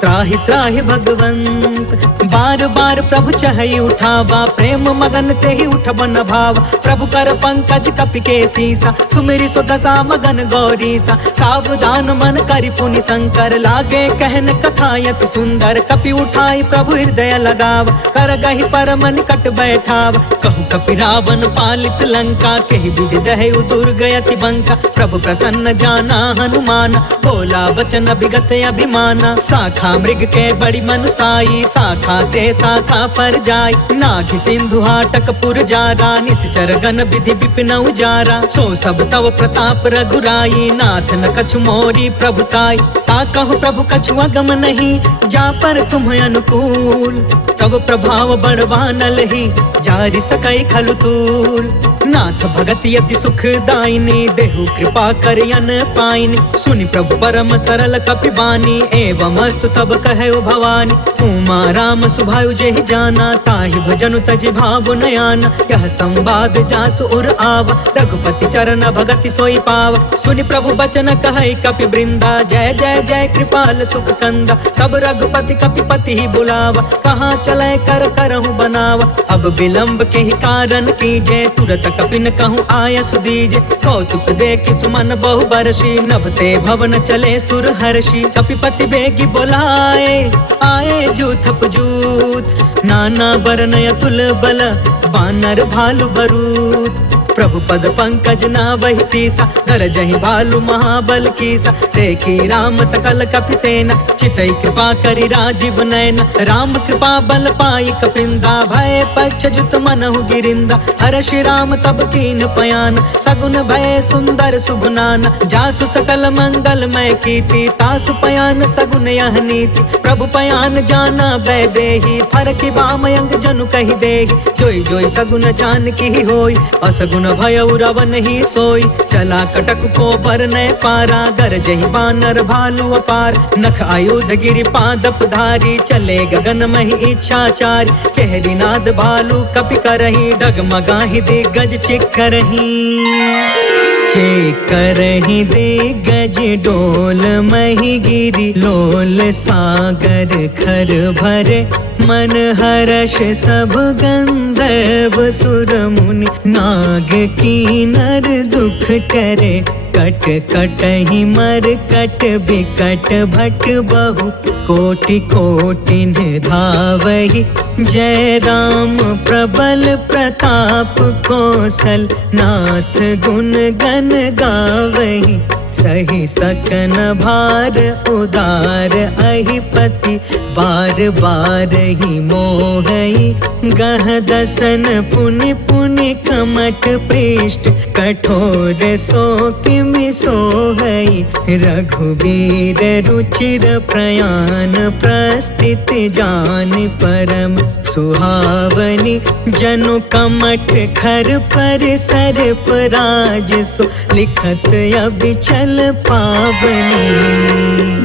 त्राहि त्राहि भगवंत। बार बार प्रभु चहई उठावा, प्रेम मगन ते ही उठबन भाव। प्रभु कर पंकज कपि के सीसा, सुमिरि सो दशा मगन गौरीसा। सावधान मन करि पुनि शंकर, लागे कहन कथा यति सुंदर। कपि उठाई प्रभु हृदय लगाव, कर गहि परम निकट बैठाव। कहु कपि रावण पालित लंका, केहि विधि दहु दुर्ग यति बंका। प्रभु प्रसन्न जाना हनुमान, बोला वचन विगत अभिमाना। शाखा मृग के बड़ी मनुसाई, शाखा ते शाखा पर जाय। नाघि सिंधु हाटक पुर जारा, निश्चर गण विधि विपिन उजारा। सो सब तव प्रताप रघुराई, नाथ न कछु मोरी प्रभुताई। ता कहु प्रभु कछु अगम नहीं, जा पर तुम अनुकूल। तब प्रभाव बड़वा न लही, जारि सकै खलु तूल। नाथ भगत यति सुख दायिनी देहु कृपा करियन पाइनी सुनि प्रभु परम सरल कपि बानी एवं अस्तु तब कहे भवानी उमा राम सुभायु जेहि जाना ताहि भजनु तजि भाव नयाना यह संवाद जासु उर आवा रघुपति चरण भगति सोई पावा सुनि प्रभु बचन कहै कपि वृंदा जय जय जय कृपाल सुख कंदा तब रघुपति कपिपति ही बुलावा कहाँ चले कर करहु बनावा अब विलंब के ही कारण कीजे तुरत कपिन कहूँ आय सुदीजे कौतुक देखि सुमन बहु बरसी नभते भवन चले सुर हर्षि कपिपति बेगी बोलाए आए जूथप जूथ नाना बरन अतुल बल बानर भालु बरूथ प्रभु पद पंकज नावहि सीसा गरजहि भालु महाबल कीसा देखी राम सकल कपि सेना चितई कृपा करि राजीव नयना राम कृपा बल पाई कपिंदा भय पश्चजुत मनहु गिरिंदा हर्षि राम तब कीन पयान सगुन भय सुंदर शुभ नाना जासु सकल मंगल मय कीर्ति तासु पयान सगुन यह नीति प्रभु पयान जाना बै देहि फरकि बामयंग जनु कहि देहि जोई जोई सगुन जान की होई असगुन भय रवन ही सोई चला कटक को बरनय पारा गरजहि बानर भालु अपार नख आयुध गिरि पादप धारी चले गगन महि इच्छाचारी कहरी नाद भालु कपि करही डगमगाहि दिग्गज चिक्करही करही दिग्गज डोल मही गिरी लोल सागर खर भरे मन हर्ष सब गंधर्व सुर मुनि नाग कीनर दुख टरे कट कटहि मर कट बिकट भट बहु कोटि कोटि धावहि जय राम प्रबल प्रताप कौशल नाथ गुण गण गावहि सही सकन भार उदार अहिपति बार बार ही मोहई गह दसन पुनि पुनि कमठ पृष्ठ कठोर सो किमि सोहई रघुवीर रुचिर प्रयाण प्रस्थित जान परम सुहावनी जनु कमठ खर पर सर्प राज सो लिखत अबिचल पावनी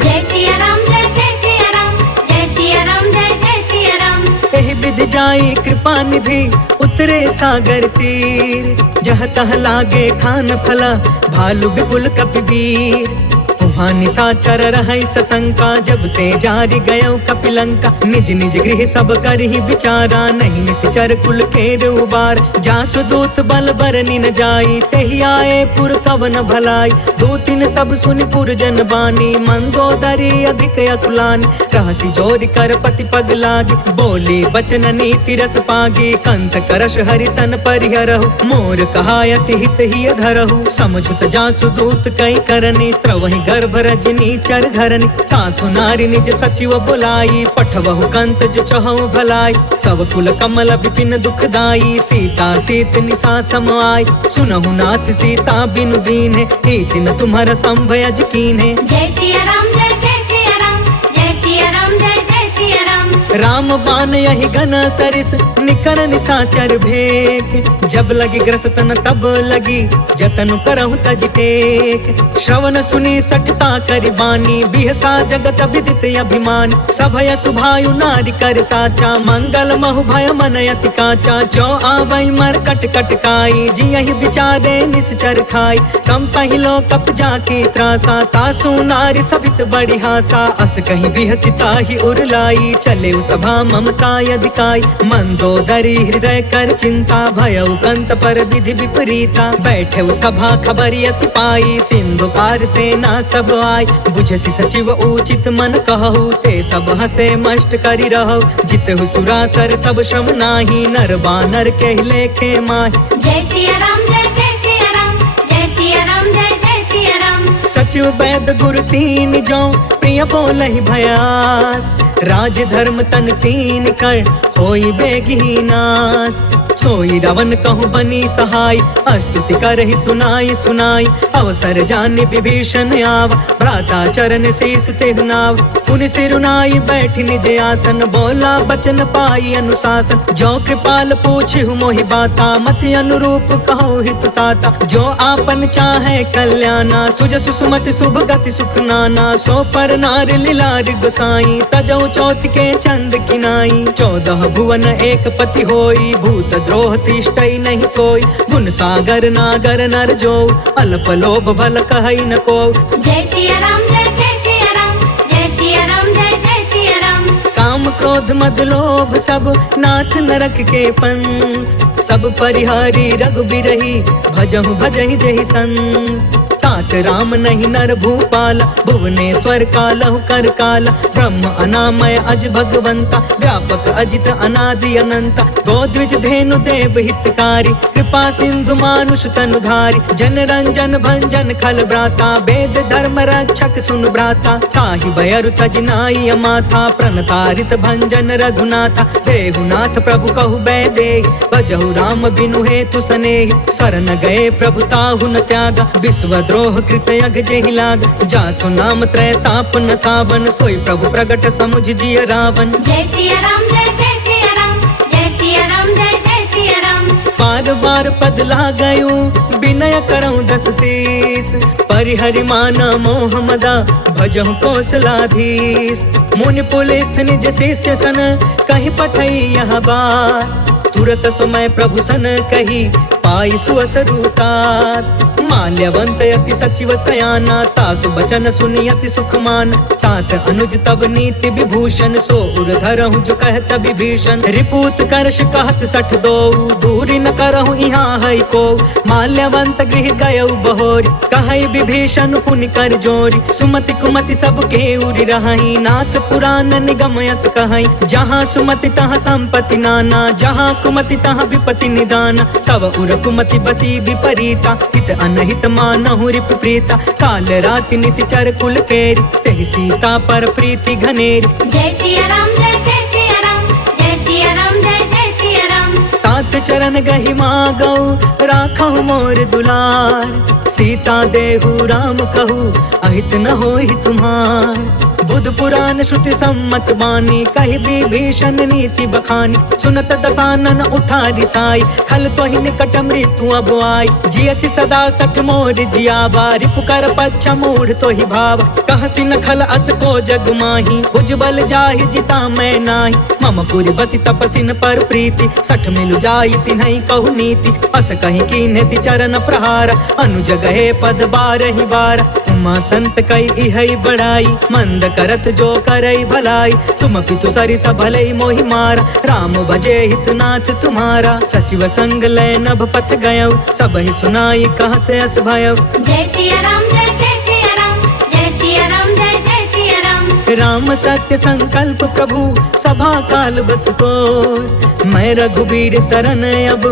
जय सिया राम जय सिया राम जय सिया राम जय सिया राम एहि विधि जाई कृपा निधि उतरे सागर तीर जह तह लागे खान फला भालु विपुल कपिवीर वहाँ निशाचर रहै सशंका जब ते जारि गयो कपिलंका निज निज गृह सब करहि विचारा नहीं निश्चर कुल केर उबार जासु दूत बल बरनि न जाई तेहि आए पुर कवन भलाई दूतिन सब सुनि पुर जन बानी मंदोदरी अधिक अकुलानी रहसी जोरि कर पति पग लागी बोली वचन नीति रस पागी कंत करश हरिसन परिहरहु मोर कहायति हित ही धरहु समझुत जासु दूत कई करनी स्त्रवहि गर्भ रजनी चर घरनी कासु नारी निज सचिव बुलाई पठवहु कंत जो चहु भलाई तव कुल कमल विपिन दुखदाई सीता सीत निशा सम आई सुनहु नाथ सीता बिनु दीन्हे तीन तुम्हारा संभयज कीन्हे जय सिया राम जय सिया राम जय सिया राम जय सिया राम राम बान यही घन सरिस निकर निशाचर भेक जब लगी ग्रसतन तब लगी जतन करहु तज टेक श्रवण सुनी सठता करि बानी बिहसा जगत विदित अभिमान सभय सुभायु नारी कर साचा मंगल महु भय मन अति काचा जो आवै मर कट कट काई जियहि विचारे निश्चर खाई कम पहिलो कप जाकी त्रासा तासु नारी सभित बड़ी हासा अस कहीं बिहसिता ही उरलाई चले सभा ममता अधिकाई मंदोदरी हृदय कर चिंता भयउ कंत पर विधि विपरीता बैठे सभा खबरिया सिपाही सिंधु पार सेना सब आई बुझसी सचिव उचित मन कहु ते सब हसे मष्ट करि रहु जितहु सुरासर तब श्रम नाही नर बानर कहि लेखे माहि जय सिया राम जय सिया राम जय सिया राम जय सिया राम सचिव वैद गुरु तीन जो प्रिय बोलहि भयास राज धर्म तन तीन कर होई बेगी नास। सोई रावण कहूँ बनी सहाय, स्तुति करहि सुनाई सुनाई। अवसर जाने विभीषण आव, भ्राता चरण शीस तेहु नाव। पुनि सिरुनाई बैठ निज आसन, बोला बचन पाई अनुशासन। जो कृपाल पूछहु मोहि बाता, मति अनुरूप कहो हितु ताता। जो आपन चाहे कल्याणा, सुजसु सुमति शुभ गति सुख नाना। सो पर नार लीलार गोसाई, तजौ चौथ के चंद किनाई। 14 भुवन एक पति होई, भूत द्रोह तिष्ठई नहीं सोई। गुण सागर नागर नर जो, अल्प लोभ भल कहई न को। जय सिया राम जय सिया राम, जय सिया राम जय सिया राम। काम क्रोध मद लोभ सब नाथ नरक के पंथ। सब परिहारी रघुबीरहि, भजहु भजहि जहि संत। तात राम नहीं नर भूपाल, भुवनेश्वर कालहु कर काला। ब्रह्म अनामय अज भगवंता, व्यापक अजित अनादि अनंता। गोद्विज धेनु देव हितकारी, कृपा सिंधु मानुष तनुधारी। जन रंजन भंजन खल भ्राता, वेद धर्म रक्षक सुन भ्राता। ताहि भयरु तज नाई अमाथा, प्रणतारित भंजन रघुनाथा। देहुनाथ प्रभु कहु बैदेहि, भजहु राम बिनु हेतु सनेहि। शरण गए प्रभु ताहु न त्यागा, विश्व द्रोह कृत यग जेहि लाग। जासु नाम त्रय ताप न सावन, सोई प्रभु प्रगट समुझ जिय रावण। जय सिया राम जय सिया राम, जय सिया राम जय सिया राम। बार बार पद लागयु, विनय करऊँ 10 शीस। परिहरि माना मोह मदा, भजहु कौशलाधीश। मुनि पुलिस्थ निज शिष्य सन, कहि पठई यह बात। तुरत समय प्रभु सन कही, पाई सुअसरुतात। माल्यवंत अति सचिव सयाना, तासु बचन सुनि अति सुखमान। तात अनुज तब नीति विभूषण, सो उर धरहु जो कहत विभीषण। रिपूत करश कहत 62, दूरी न करहु यहाँ है को। माल्यवंत गृह गयउ बहोरी, कहई विभीषण पुनि कर जोरी। सुमति कुमति सब के उरि रहई, नाथ पुराण निगम यस कहई। जहाँ सुमति तहाँ संपत्ति नाना, जहाँ कुमति तहाँ विपत्ति निदान। तब उर कुमति बसी विपरीता, हित अनहित मानहु रिपु प्रीता। काल राति निशिचर कुल केरी, तेहि सीता पर प्रीति घनेरी। जय सिया राम जय सिया राम, जय सिया राम जय सिया राम। तात चरण गहि मागौ, राखहु मोर दुलार। सीता देहु राम कहू, अहित न होहि तुम्हार। बुध पुराण श्रुति सम्मत बानी, कहि विभीषण नीति बखानी। सुनत दसानन उठा रिसाई, खल तोहि निकट मृत्यु अब आई। जियसि सदा सठ मोर जियावा, रिपु कर पच्छ मूढ़ तोहि भाव। कहसि न खल अस को जग माही, भुजबल जाहि जिता मैं नाही। मम पुरि बसि तपसिन पर प्रीति, सठ मिलु जाई तिन्हई कहु नीति। अस कहि कीन्हे चरण प्रहार, अनुज गहे पद बारहि बार। उमा संत कई इहई बड़ाई, मंद करत जो करई भलाई। तुम पितु सरिस भलई मोहि मारा, राम भजे हितनाथ तुम्हारा। सचिव संग लय नभ पथ गयौ, सबहि सुनाई कहत अस भयौ। जय सिया राम जय सिया राम, जय सिया राम जय सिया राम। राम सत्य संकल्प प्रभु, सभा काल बस तोर। मैं रघुबीर शरण अब,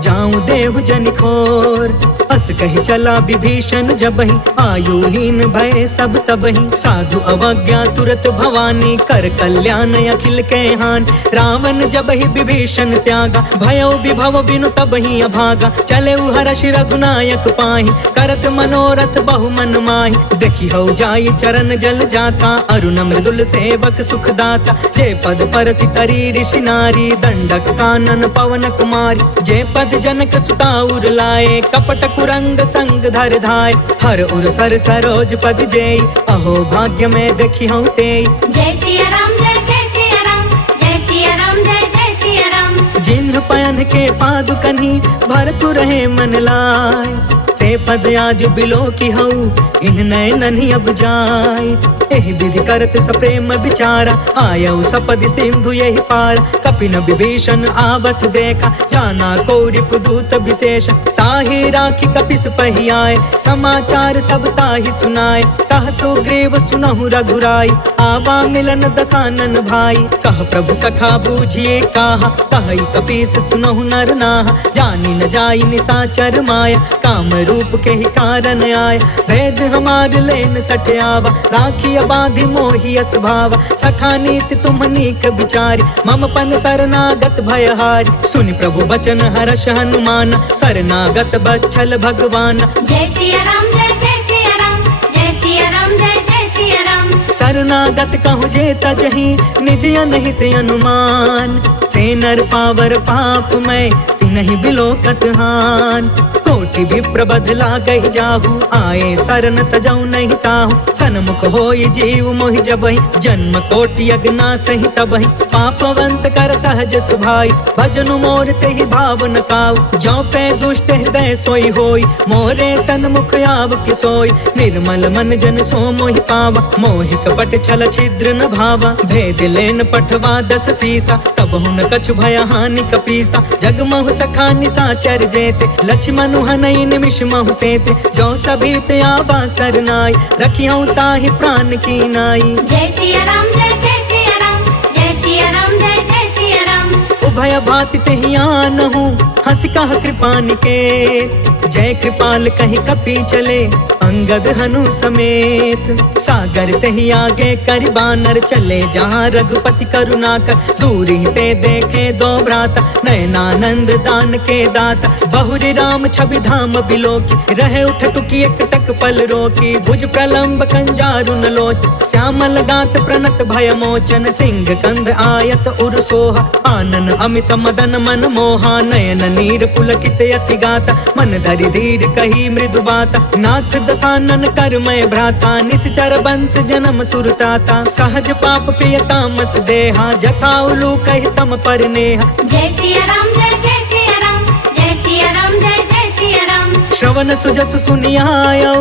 जाऊं देहु जनि खोर। अस कहि चला विभीषण जबहि, आयुहीन भय सब तबहि। साधु अवज्ञा तुरत भवानी, कर कल्याण अखिल के हानि। रावण जबहि विभीषण त्यागा, भयो विभव बिनु तबहि अभागा। चले हर्षि रघुनायक पाहि, करत मनोरथ बहु मन माहि। देखि हो जाई चरण जल जाता, अरुण मृदुल सेवक सुखदाता। जे पद परसि तरी ऋषि नारी, दंडक कानन पवन कुमारी। जे पद जनक सुता उर लाए, कपट कुरंग संग धर धाय। हर उर सर सरोज पद जेई, अहो भाग्य में देखी हूँ तेई। जय सिया राम जय सिया राम, जय सिया राम जय सिया राम। जिन्ह पयन के पादुकनी, भरतु रहे मन लाय। ते पद आज बिलो की हऊ, इन नैननि अब जाय। एहि विधि करत सप्रेम विचारा, आयऊ सपदि सिंधु यही पार। कपिन विभीषण आवत देखा, जाना को रिपुदूत विशेष। ताहि राखी कपिस पहि आए, समाचार सब ताहि सुनाए। कह सुग्रीव सुनहु रघुराई, आवा मिलन दसानन भाई। कह प्रभु सखा बूझिए काहा, कहि कपीस सुनहु नर नाहा। जानी न जाई निसाचर माया, काम रूप के ही कारण आय। भेद हमार लेन सट आवा, राखी बाधि मोहि अस भावा। सखा नीति तुम्हनी क विचारी, मम पन शरणागत भयहारी। सुनि प्रभु बचन हर्ष हनुमान, शरणागत बच्छल भगवान। जय सिया राम जय सिया राम, जय सिया राम जय सिया राम। शरणागत कहु जे तजहि, निज अनहित अनुमान। ते नर पावर पाप मैं, तिनहि बिलोकत हान। कोटि विप्र बदला गहि जाहु, आए शरण तजौ नहीं ताहु। सन्मुख होई जीव मोहि जबहि, जन्म कोटि अगना सहि तबहि। पापवंत कर सहज सुभाई, भजनु मोर तेहि भाव न काऊ। जो पे दुष्ट हृदय सोई होई, मोरे सन्मुख आव कि सोई। निर्मल मन जन सो मोहि पावा, मोहि कपट छल छिद्र न भावा। भेद लेन पठवा दस सीसा, तब हुन कछु भय हानि कपीसा। जगमहु सखा निसाचर जेते, लक्ष्मण हनई निमिष महु तेते। जो सभीत आवा सरनाई, रखियौ ताहि प्राण की नाई। जय सिया राम जय सिया राम, जय सिया राम जय सिया राम। उभय भाति तेहि आनहु, हंस कह कृपा निकेत। जय कृपाल कहि कपि चले, अंगद हनु समेत। सागर तेहि आगे करि बानर, चले जहाँ रघुपति करुणा कर। दूरी ते देखे दो भ्राता, नयनानंद दान के दाता। बहुरी राम छवि धाम बिलोकी, रहे उठ टुकी एक टक पल रोकी। भुज प्रलंब कंजारुन लोच, श्यामल गात प्रणत भय मोचन। सिंह कंद आयत उर सोहा, आनन अमित मदन मन मोहा। नयन नीर पुलकित अति गाता, मन धरि धीर कही मृदु बाता। नाथ दसानन कर मैं भ्राता, निश्चर बंस जन्म सुरताता। सहज पाप पिय तामस देहा, जथा उलू कहि तम पर नेहा। जय सिया राम जय सिया राम, जय सिया राम जय सिया राम। श्रवण सुजसु सुनियायौ,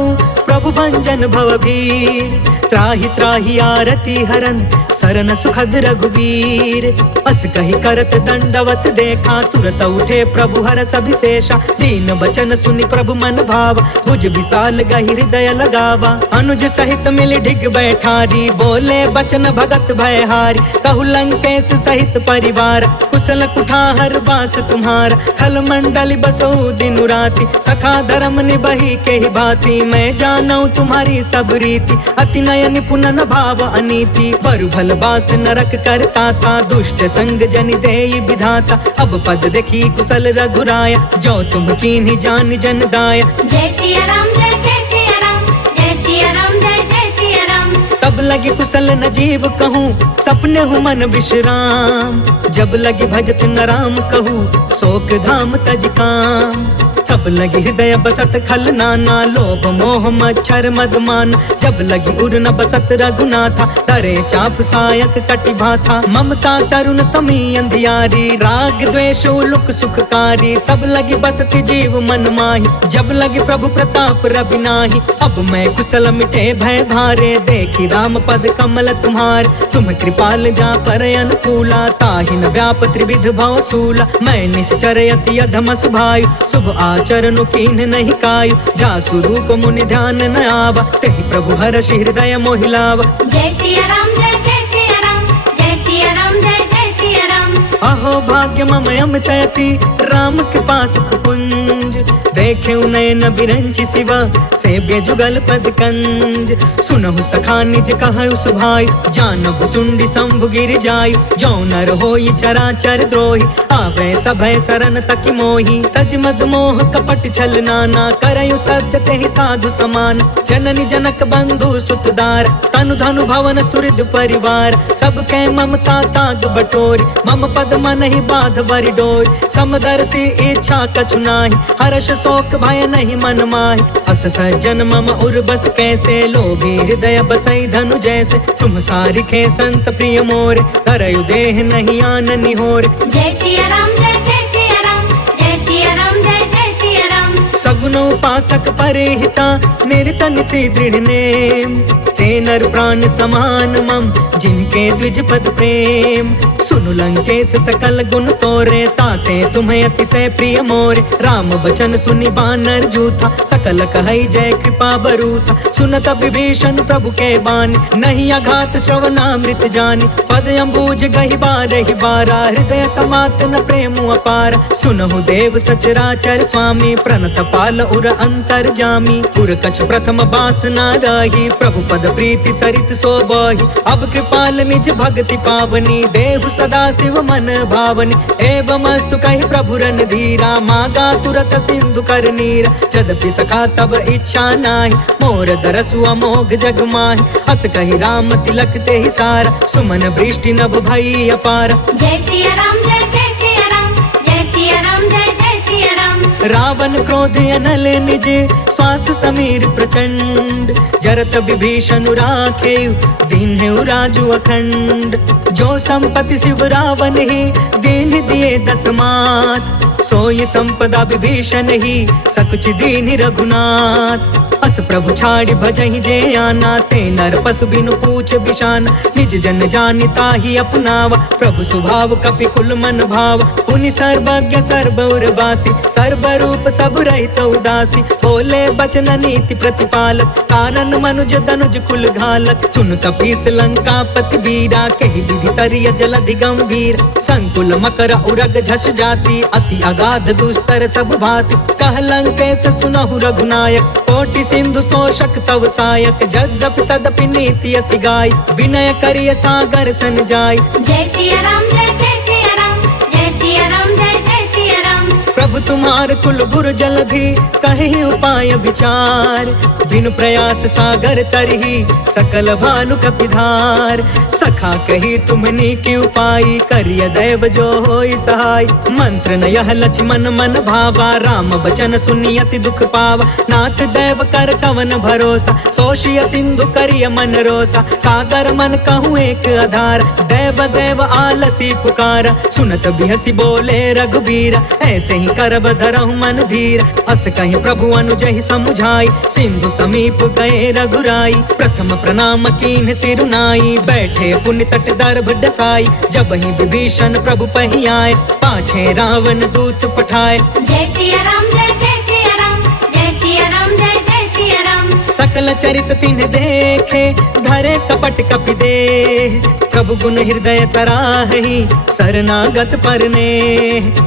प्रभु भंजन भवभीर। त्राहि त्राहि आरती हरन, सरन सुखद रघुवीर। अस कहि करत दंडवत देखा, तुरत उठे प्रभु हरष अभिषेषा। दीन बचन सुनि प्रभु मन भावा, भुज विशाल गहि हृदय लगावा। अनुज सहित मिलि ढिग बैठारी, बोले बचन भगत भयहारी। कहु लंकेश सहित परिवार, कुशल कुठार बास तुम्हारा। खल मंडल बसो दिनु राति, सखा धर्म निबहि के ही भांति। मैं जानऊ तुम्हारी सब रीति, अति नय निपुण न भाव अनीति। बरु भल बास नरक करता था, दुष्ट संग जनि देई विधाता। अब पद देखी कुशल रघुराया, जो तुम कीन्ही जान जन दाया। जय सिया राम जय सिया राम, जय सिया राम जय सिया राम। तब लगी कुशल न जीव कहूँ, सपने हूँ मन विश्राम। जब लगी भजत न राम कहूँ, शोक धाम तज काम। तब लगी हृदय बसत खल नाना, लोभ मोह मच्छर मदमान। जब लगी उर न बसत रघुनाथा, तरे चाप सायक कटि भाथा। ममता तरुण तमी अंधियारी, राग द्वेष उलुक सुखकारी। तब लगी बसत जीव मन माही, जब लगी प्रभु प्रताप रवि नाही। अब मैं कुशल मिटे भय भारे, देखी राम पद कमल तुम्हार। तुम कृपाल जा पर अनुकूला, ताहि न व्याप त्रिविध भव सूला। मैं निश्चर अति अधम सुभायु, शुभ आचरण कीन्ह नहीं कायु। जासु रूप मुनि ध्यान न आवा, तेहि प्रभु हर्ष हृदय मोहि लावा। जय सिया राम जय सिया राम, जय सिया राम जय सिया राम। अहो भाग्य मम अमित अति, राम कृपा सुख पुंज। देखे नयन बिरंचि शिवा, सेव्य जुगल पद कंज। सुनहु सखा निज कहु सुभाई, जानहु सुंडी शंभु गिर जायु। जो नर होई चराचर द्रोही, आवे सभय शरण तकि मोही। तज मद मोह कपट छल नाना, करयु सद्य तेहि साधु समान। जननी जनक बंधु सुतदार, तनु धनु भवन सुहृद परिवार। सब कै ममता ताग बटोरी, मम पद मन ही बाध बरि डोरी। समदर्शी इच्छा कछु नाही, हर्ष शोक भय नहीं मन माहि। अस सज्जन मम उर बस कैसे, लोभी हृदय बसई धनु जैसे। तुम सारिखे संत प्रिय मोरे, करयु देह नहीं आन निहोरे। जय सिया राम जय सिया राम, जय सिया राम जय सिया राम। सगुन उपासक परिहिता, निरत नीति दृढ़ नेम। ते नर प्राण समान मम, जिनके द्विज पद प्रेम। सुनु लंकेश सकल गुण तोरे, ताते तुम्हें अतिशय प्रिय मोरे। राम बचन सुनि बानर जूथा, सकल कहई जय कृपा बरूथा। सुनत विभीषण प्रभु के बानी, नहीं अघात श्रवणामृत जानी। पद अम्बुज गहि बारहि बारा, हृदय समात न प्रेम अपार। सुनहु देव सचराचर स्वामी, प्रणत पाल उर अंतर जामी। उर कछु प्रथम बासना रही, प्रभु पद प्रीति सरित सोबहि। अब कृपाल निज भक्ति पावनी, देहु सदा शिव मन भावनी। एवं अस्तु कहि प्रभु रन धीरा, मागा तुरत सिंधु कर नीरा। यद्यपि सखा तब इच्छा नाही, मोर दरसु अमोघ जग माहि। अस कहि राम तिलक ते ही सारा, सुमन वृष्टि नभ भई अपार। जय सिया राम जय जय सिया राम, जय सिया राम जय जय सिया राम। रावण क्रोध अनल निज, श्वास समीर प्रचंड। जरत विभीषण राखे, दीन्हु राजु अखंड। जो संपत्ति शिव रावण ही, दीन दिए दस मात। सोई संपदा विभीषण ही, सकुच दीन रघुनाथ। अस प्रभु छाड़ी भजहि जे आना, ते नर पशु बिनु पूछ बिशान। निज जन जानि ताहि अपनावा, प्रभु स्वभाव कपि कुल मन भाव। पुनि सर्वज्ञ सर्वउर बासी, सर्वरूप सब रहित उदासी। बोले बचन नीति प्रतिपालक, कारण मनुज तनुज कुल घालक। सुन कपीस लंकापति वीरा, कहि विधि तरिय जलधि गंभीर। संकुल मकर उरग झस जाति, अति अगाध दुस्तर सब भाति। कह लंकेश सुनहु रघुनायक, कोटि सिंधु शोषक तव सायक। यद्यपि तदपि नीति असि गाय, विनय करिय सागर सन जाय। जय सिया राम जय जय सिया राम, जय सिया राम जय जय सिया राम। प्रभु तुम्हार कुल गुर जलधि, कहि उपाय विचार। बिनु प्रयास सागर तरही, सकल भानु कपिधार। सखा कही तुमनी की उपाय, करिय दैव जो होई सहाय। मंत्र न यह लक्ष्मण मन भावा, राम बचन सुनि अति दुख पावा। नाथ दैव कर कवन भरोसा, सोशिय सिंधु करिय मन रोसा। कागर मन कहूँ एक आधार, दैव दैव आलसी पुकारा। सुनत बिहसी बोले रघुबीरा, ऐसे ही करब धरहु मन धीर। अस कहीं प्रभु अनुजहि समुझाई, सिंधु समीप गए रघुराई। प्रथम प्रणाम कीन्ह सिरुनाई, बैठे पुण्य तट दर्भ डसाई। जब ही विभीषण प्रभु पहि आए, पाछे रावण दूत पठाए। जय सिया राम जय जय सिया राम, जय सिया राम जय जय सिया राम। सकल चरित तिन्ह देखे, धरे कपट कपि देह। प्रभु गुण हृदय सराहि, शरणागत परने।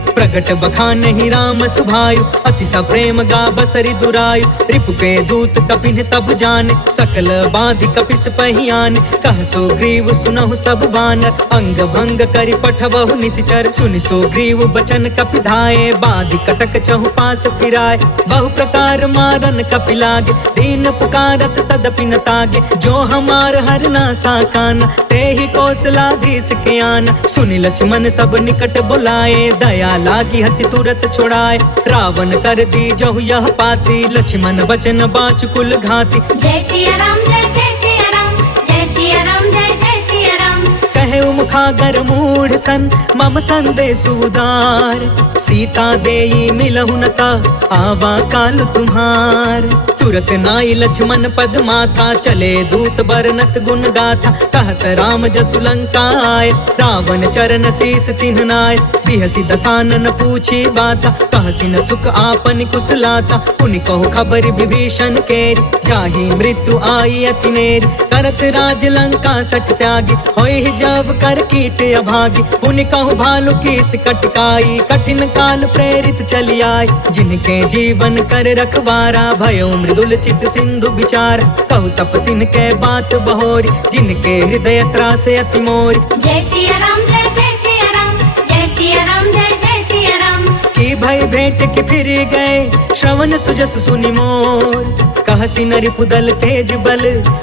प्रगट बखानहि राम सुभायु, अति सप्रेम गा बसरि दुरायु। रिपु के दूत कपिन तब जाने, सकल बाधि कपिस पहियाने। कह सो ग्रीव सुनहु सब बानर, अंग भंग करि पठबहु निशिचर। सुनि सो ग्रीव बचन कपि धाये, बाधि कटक चहु पास फिराए। बहु प्रकार मारन कपि लागे, दीन पुकारत तदपि न तागे। जो हमार हरना साकाना, ते ही कौशलाधीश के आना। सुनि लक्ष्मण सब निकट बुलाए, दया लागी हसी तुरत छोड़ाए। रावण कर दी जहु यह पाती, लक्ष्मण वचन बाच कुल घाती। जय सिया राम जय जय सिया राम, जय सिया राम जय जय सिया राम। कहे मुखागर मूढ़ सन, मम संदेश उदार। सीता देई मिलहु न ता, आवा काल तुम्हार। तुरत नाई लक्ष्मण पद माथा, चले दूत बरनत गुण गाथा। कहत राम जसु लंका आए, रावण चरण शीस तिन्ह नाय। बिहसी दसानन पूछी बाता, कहसी न सुख आपन कुशलाता। पुनि कहु खबर विभीषण केरी, जाहि मृत्यु आई अति नेरी। करत राज लंका सठ त्यागी, होय जब कर कीट अभागी। पुनि कहु भालु कीस कटकाई, कठिन काल प्रेरित चली आई। जिनके जीवन कर रखवारा, भयो मृदुल चित सिंधु विचार। कहु तपसिन के बात बहोरी, जिनके हृदय त्रास अति मोरी। जय सिया राम जय जय सिया राम, जय सिया राम जय जय सिया राम। की भई भेंट के फिर गए, श्रवण सुजस सुनि मोर। कहसी नरि पुदल तेज बल,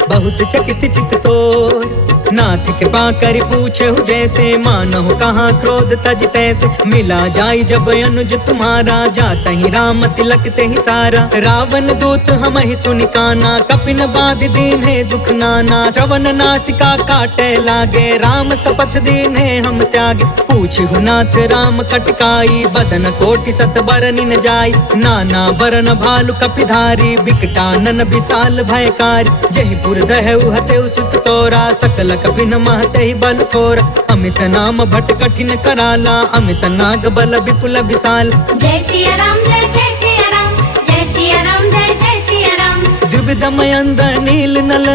बहुत चकित चित तोर। नाथ कृपा करि पूछहु जैसे, मानहु कहाँ क्रोध तज तैसे। मिला जाई जब अनुज तुम्हारा, जातहि राम तिलक तेहि सारा। रावण दूत हमहि सुनि काना, कपिन बाधि दीन्हे दुख नाना। श्रवण नासिका काटे लागे, राम शपथ दीन्हे हम त्यागे। पूछहु नाथ राम कटकाई, बदन कोटि सत बरनि न जाई। नाना बरन भालु कपिधारी, बिकटानन विशाल भयकारी। जहि पुर दहु हतेउ सुत तोरा, सकल बोलक बिन महते बल थोर, अमित नाम भट कठिन कराला, अमित नाग बल विपुल विशाल। जय सिया राम जय सिया राम, जय सिया राम जय सिया राम। द्विविधमयंद नील नल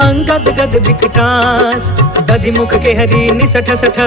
अंगद गद विकटास, दधि मुख के हरि निसठ सठ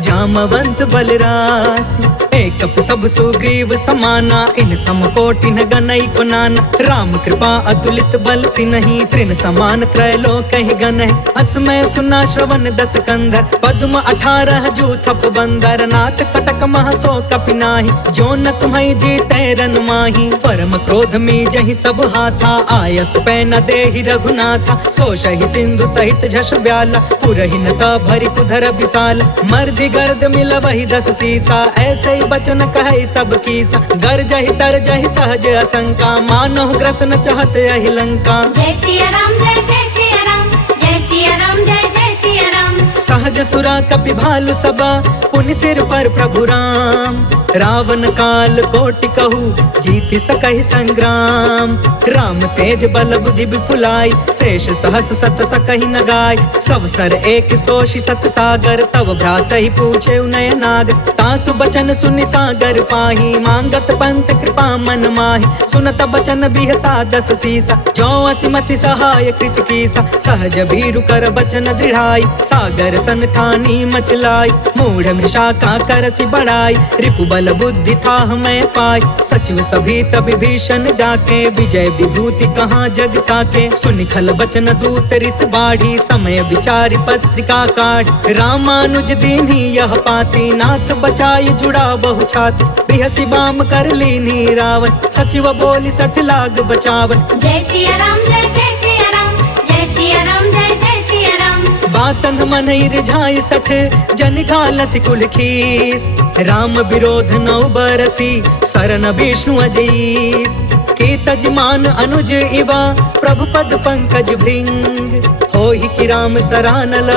जामवंत बलरास। एक सब सुग्रीव समाना, इन सम कोटि न गनई को नाना। राम कृपा अतुलित बल तिन्हि, तृण समान त्रैलोक ही गन है। असमय सुना श्रवण दस कंधर, पद्म 18 जूथप बंदर। नाथ कटक मह सो कपि नाही, जो न तुम्हें जीते रन माही। परम क्रोध में जहि सब हाथा, आयस पै न देहि रघुनाथा। सो सही सिंधु सहित झस ब्याला, पुरहि न भरि कुधर विशाल। मर्दि गर्द मिल वही 10 सीसा, ऐसे ही बचन कहे सब कीसा। गर जहि तर जहि सहज असंका, मानहु ग्रसन चाहत यही लंका। जय सिया राम जय सिया राम, जय सिया राम जय सिया राम। सहज सुरा कपि भालु सबा, पुनि सिर पर प्रभु राम। रावण काल कोटि कहू, जीति सकहि संग्राम। राम तेज बल बुद्धि विपुलाई, शेष सहस सत सकहि न गाय। सब सर एक सोषि सत सागर, तब भ्रात ही पूछे नय नाग। तासु बचन सुनि सागर पाही, मांगत पंत कृपा मन माही। सुनत बचन बिहसा 10 सीसा, जो असिमति सहाय कृत कीसा। सहज भीरु कर बचन दृढ़ाई, सागर सन ठानी मचलाई। मूढ़ मृषा का करसि बढ़ाई, रिपु बल बुद्धि था हमें पाई। सचिव सभी तब विभीषण जाके, विजय विभूति कहाँ जग ताके। सुनि खल बचन दूत रिस बाढ़ी, समय विचारि पत्रिका काढ़। रामानुज दीन्ही यह पाती, नाथ बचाई जुड़ा बहु छाती। बिहसी बाम कर लीनी रावण, सचिव बोली 60 लाग बचावन। जय सिया राम जय सिया राम, जय सिया राम जय सिया राम। बातंध मन रिझाई 60, जन घालसि कुल खीस। राम विरोध 9 बरसी, सरन विष्णु अजीस। के तजमान अनुज इवा, प्रभु पद पंकज भृंग। होहि कि राम सरानल,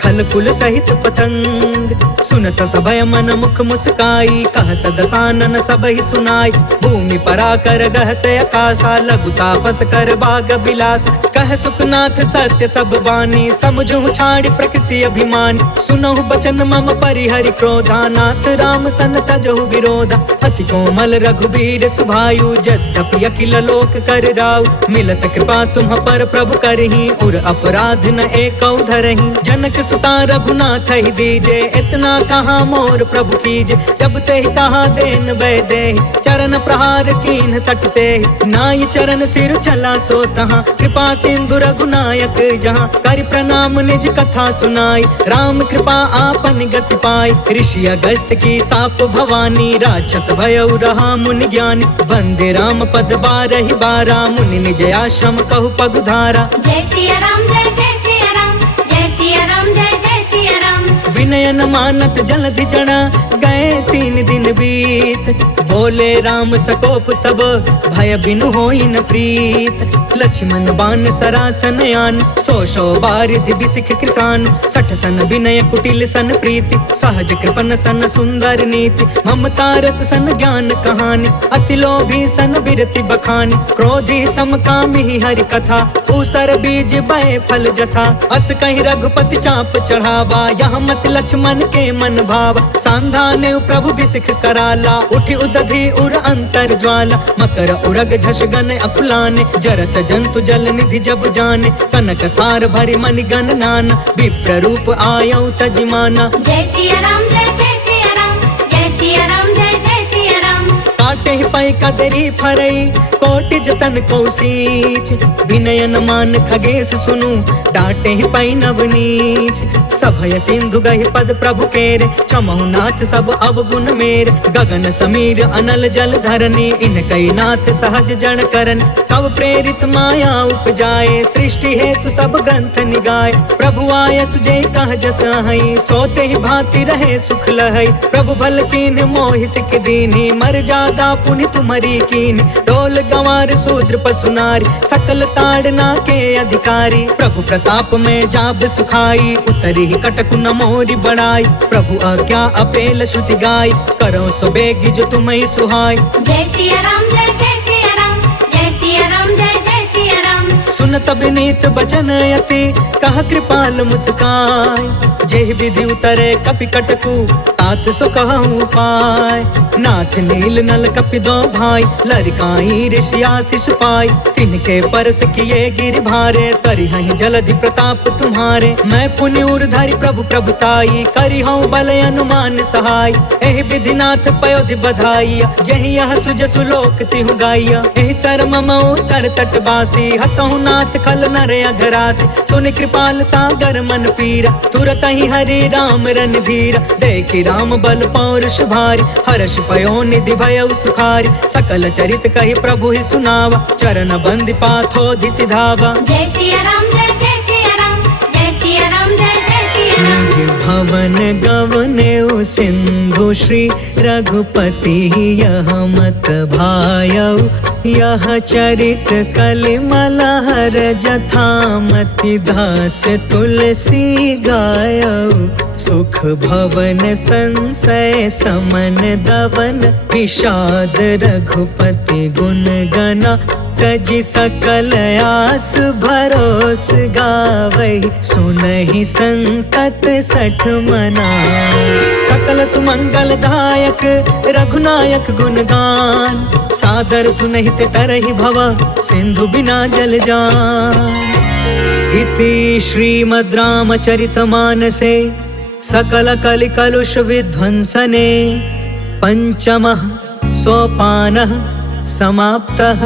खल कुल सहित पतंग। सुनत सभय मन मुख मुस्काई, कहत दसानन सबहि सुनाई। भूमि पराकर गहत आकाशा, लघु तापस कर बाग बिलास। कह सुखनाथ सत्य सब बानी, समझु छाड़ प्रकृति अभिमान। सुनहु बचन मम परिहरि क्रोधा, नाथ राम सन तजहु विरोधा। अति कोमल रघुबीर सुभायु, यद्यपि अखिल लोक कर राउ। मिलत कृपा तुम पर प्रभु करही, उर अपराध न एकौ धरही। जनक सुता रघुनाथ ही दीजे, इतना कहाँ मोर प्रभु कीजे। जब ते ही कहा देन वै दे, चरण प्रहार कीन सटते। नाई चरण सिर चला सो तहाँ, कृपा सिंधु रघुनायक जहाँ। कर प्रणाम निज कथा सुनाई, राम कृपा आपन गति पाई। ऋषि अगस्त की साप भवानी, राक्षस भयउ रहा मुनि ज्ञानी। वंदे राम पद 12 बारा, मुनि निज आश्रम कहु पगुधारा। जय सिया राम जय सिया राम, जय सिया राम जय सिया राम। विनय न मानत जलधि जड़ा, गए 3 दिन बीत। बोले राम सकोप तब, भय बिनु होई न प्रीत। लक्ष्मण बान सरासन आन, 100 बारिधि बिसिख कृसान। 60 सन विनय कुटिल सन प्रीति, सहज कृपन सन सुंदर नीति। ममता रत सन ज्ञान कहानी, अति लोभी सन बिरति बखानी। क्रोधी समकामी हरि कथा, ऊसर बीज बय फल जथा। अस कहीं रघुपति चाप चढ़ावा, यहाँ मत लक्ष्मण के मन भावा। सांधाने प्रभु बिसिख कराला, उठि उदधि उर अंतर ज्वाला। मकर उरग झस गन अकुलाने, जरत जंतु जल निधि जब जाने। कनक थार भरि मनि गण नाना, विप्र रूप आयौ तजिमाना। जय सिया राम जय सिया राम, जय सिया राम जय सिया राम। काटे ही पै कदरी फरई, कोटि जतन कौशीच। विनय न मान खगेश सुनु, डांटे ही पै नवनीच। सभय सिंधु गहि पद प्रभु केरे, चमहु नाथ सब अवगुण मेर। गगन समीर अनल जल धरनी, इनकई नाथ सहज जन करन। तब प्रेरित माया उपजाए, सृष्टि हेतु सब ग्रंथ निगाए। प्रभु आय सुजय कह जस हई, सोते ही भांति रहे सुख लहई। प्रभु भल कीन मोहि सिख दीनी, मर जादा पुनि तुम्हारी कीनी। डोल गंवार शूद्र पशु नारी, सकल ताड़ना के अधिकारी। प्रभु प्रताप में जाब सुखाई, उतरी ही कटकु न मोरी बढ़ाई। प्रभु आज्ञा अपेल श्रुति गाय, करो सो बेगी जो तुम्हें सुहाय। जय सिया राम जय सिया राम, जय सिया राम जय सिया राम। सुनत विनीत बचन यति कह कृपाल मुस्काय। जेहि विधि उतरे कपि कटकु तात सो कहूँ पाय। नाथ नील नल कपि दो भाई लरिकाई ऋषि आशीष पाई। तिनके परस किए गिर भारे करिहहि जलधि प्रताप तुम्हारे। मैं पुण्य उर्धरि प्रभु प्रभुताई करिहऊँ बल अनुमान सहाय। एहि विधि नाथ पयोधि बधाई जहि यह सुजसु लोक तिहु गाइया। एहि सर मम उतर तटवासी हतहु नाथ खल नर अघरासी। सुनि कृपाल सागर मन पीरा तुरत ही हरि राम रणधीर। देखि राम बल पौरुष भारी हर्ष पयो निधि भयउ सुखारी। सकल चरित कहि प्रभु ही सुनावा चरण बंदी पाथोधि सिधावा। जय सिया राम जय सिया राम जय सिया राम जय सिया राम। भवन गवने सिंधु श्री रघुपति यह मत भायउ। यह चरित कलिमल हर जथामति दास तुलसी गायउ। सुख भवन संशय समन दवन विषाद रघुपति गुण गना। तजि सकल आस भरोस गावै सुनहि संकट सठ मना। सकल सुमंगल दायक रघुनायक गुणगान। सादर सुनहित तरहि भव सिंधु बिना जल जान। इति श्रीमद् रामचरितमानसे सकल कलि कलुष विध्वंसने पंचमः सोपानः समाप्तः।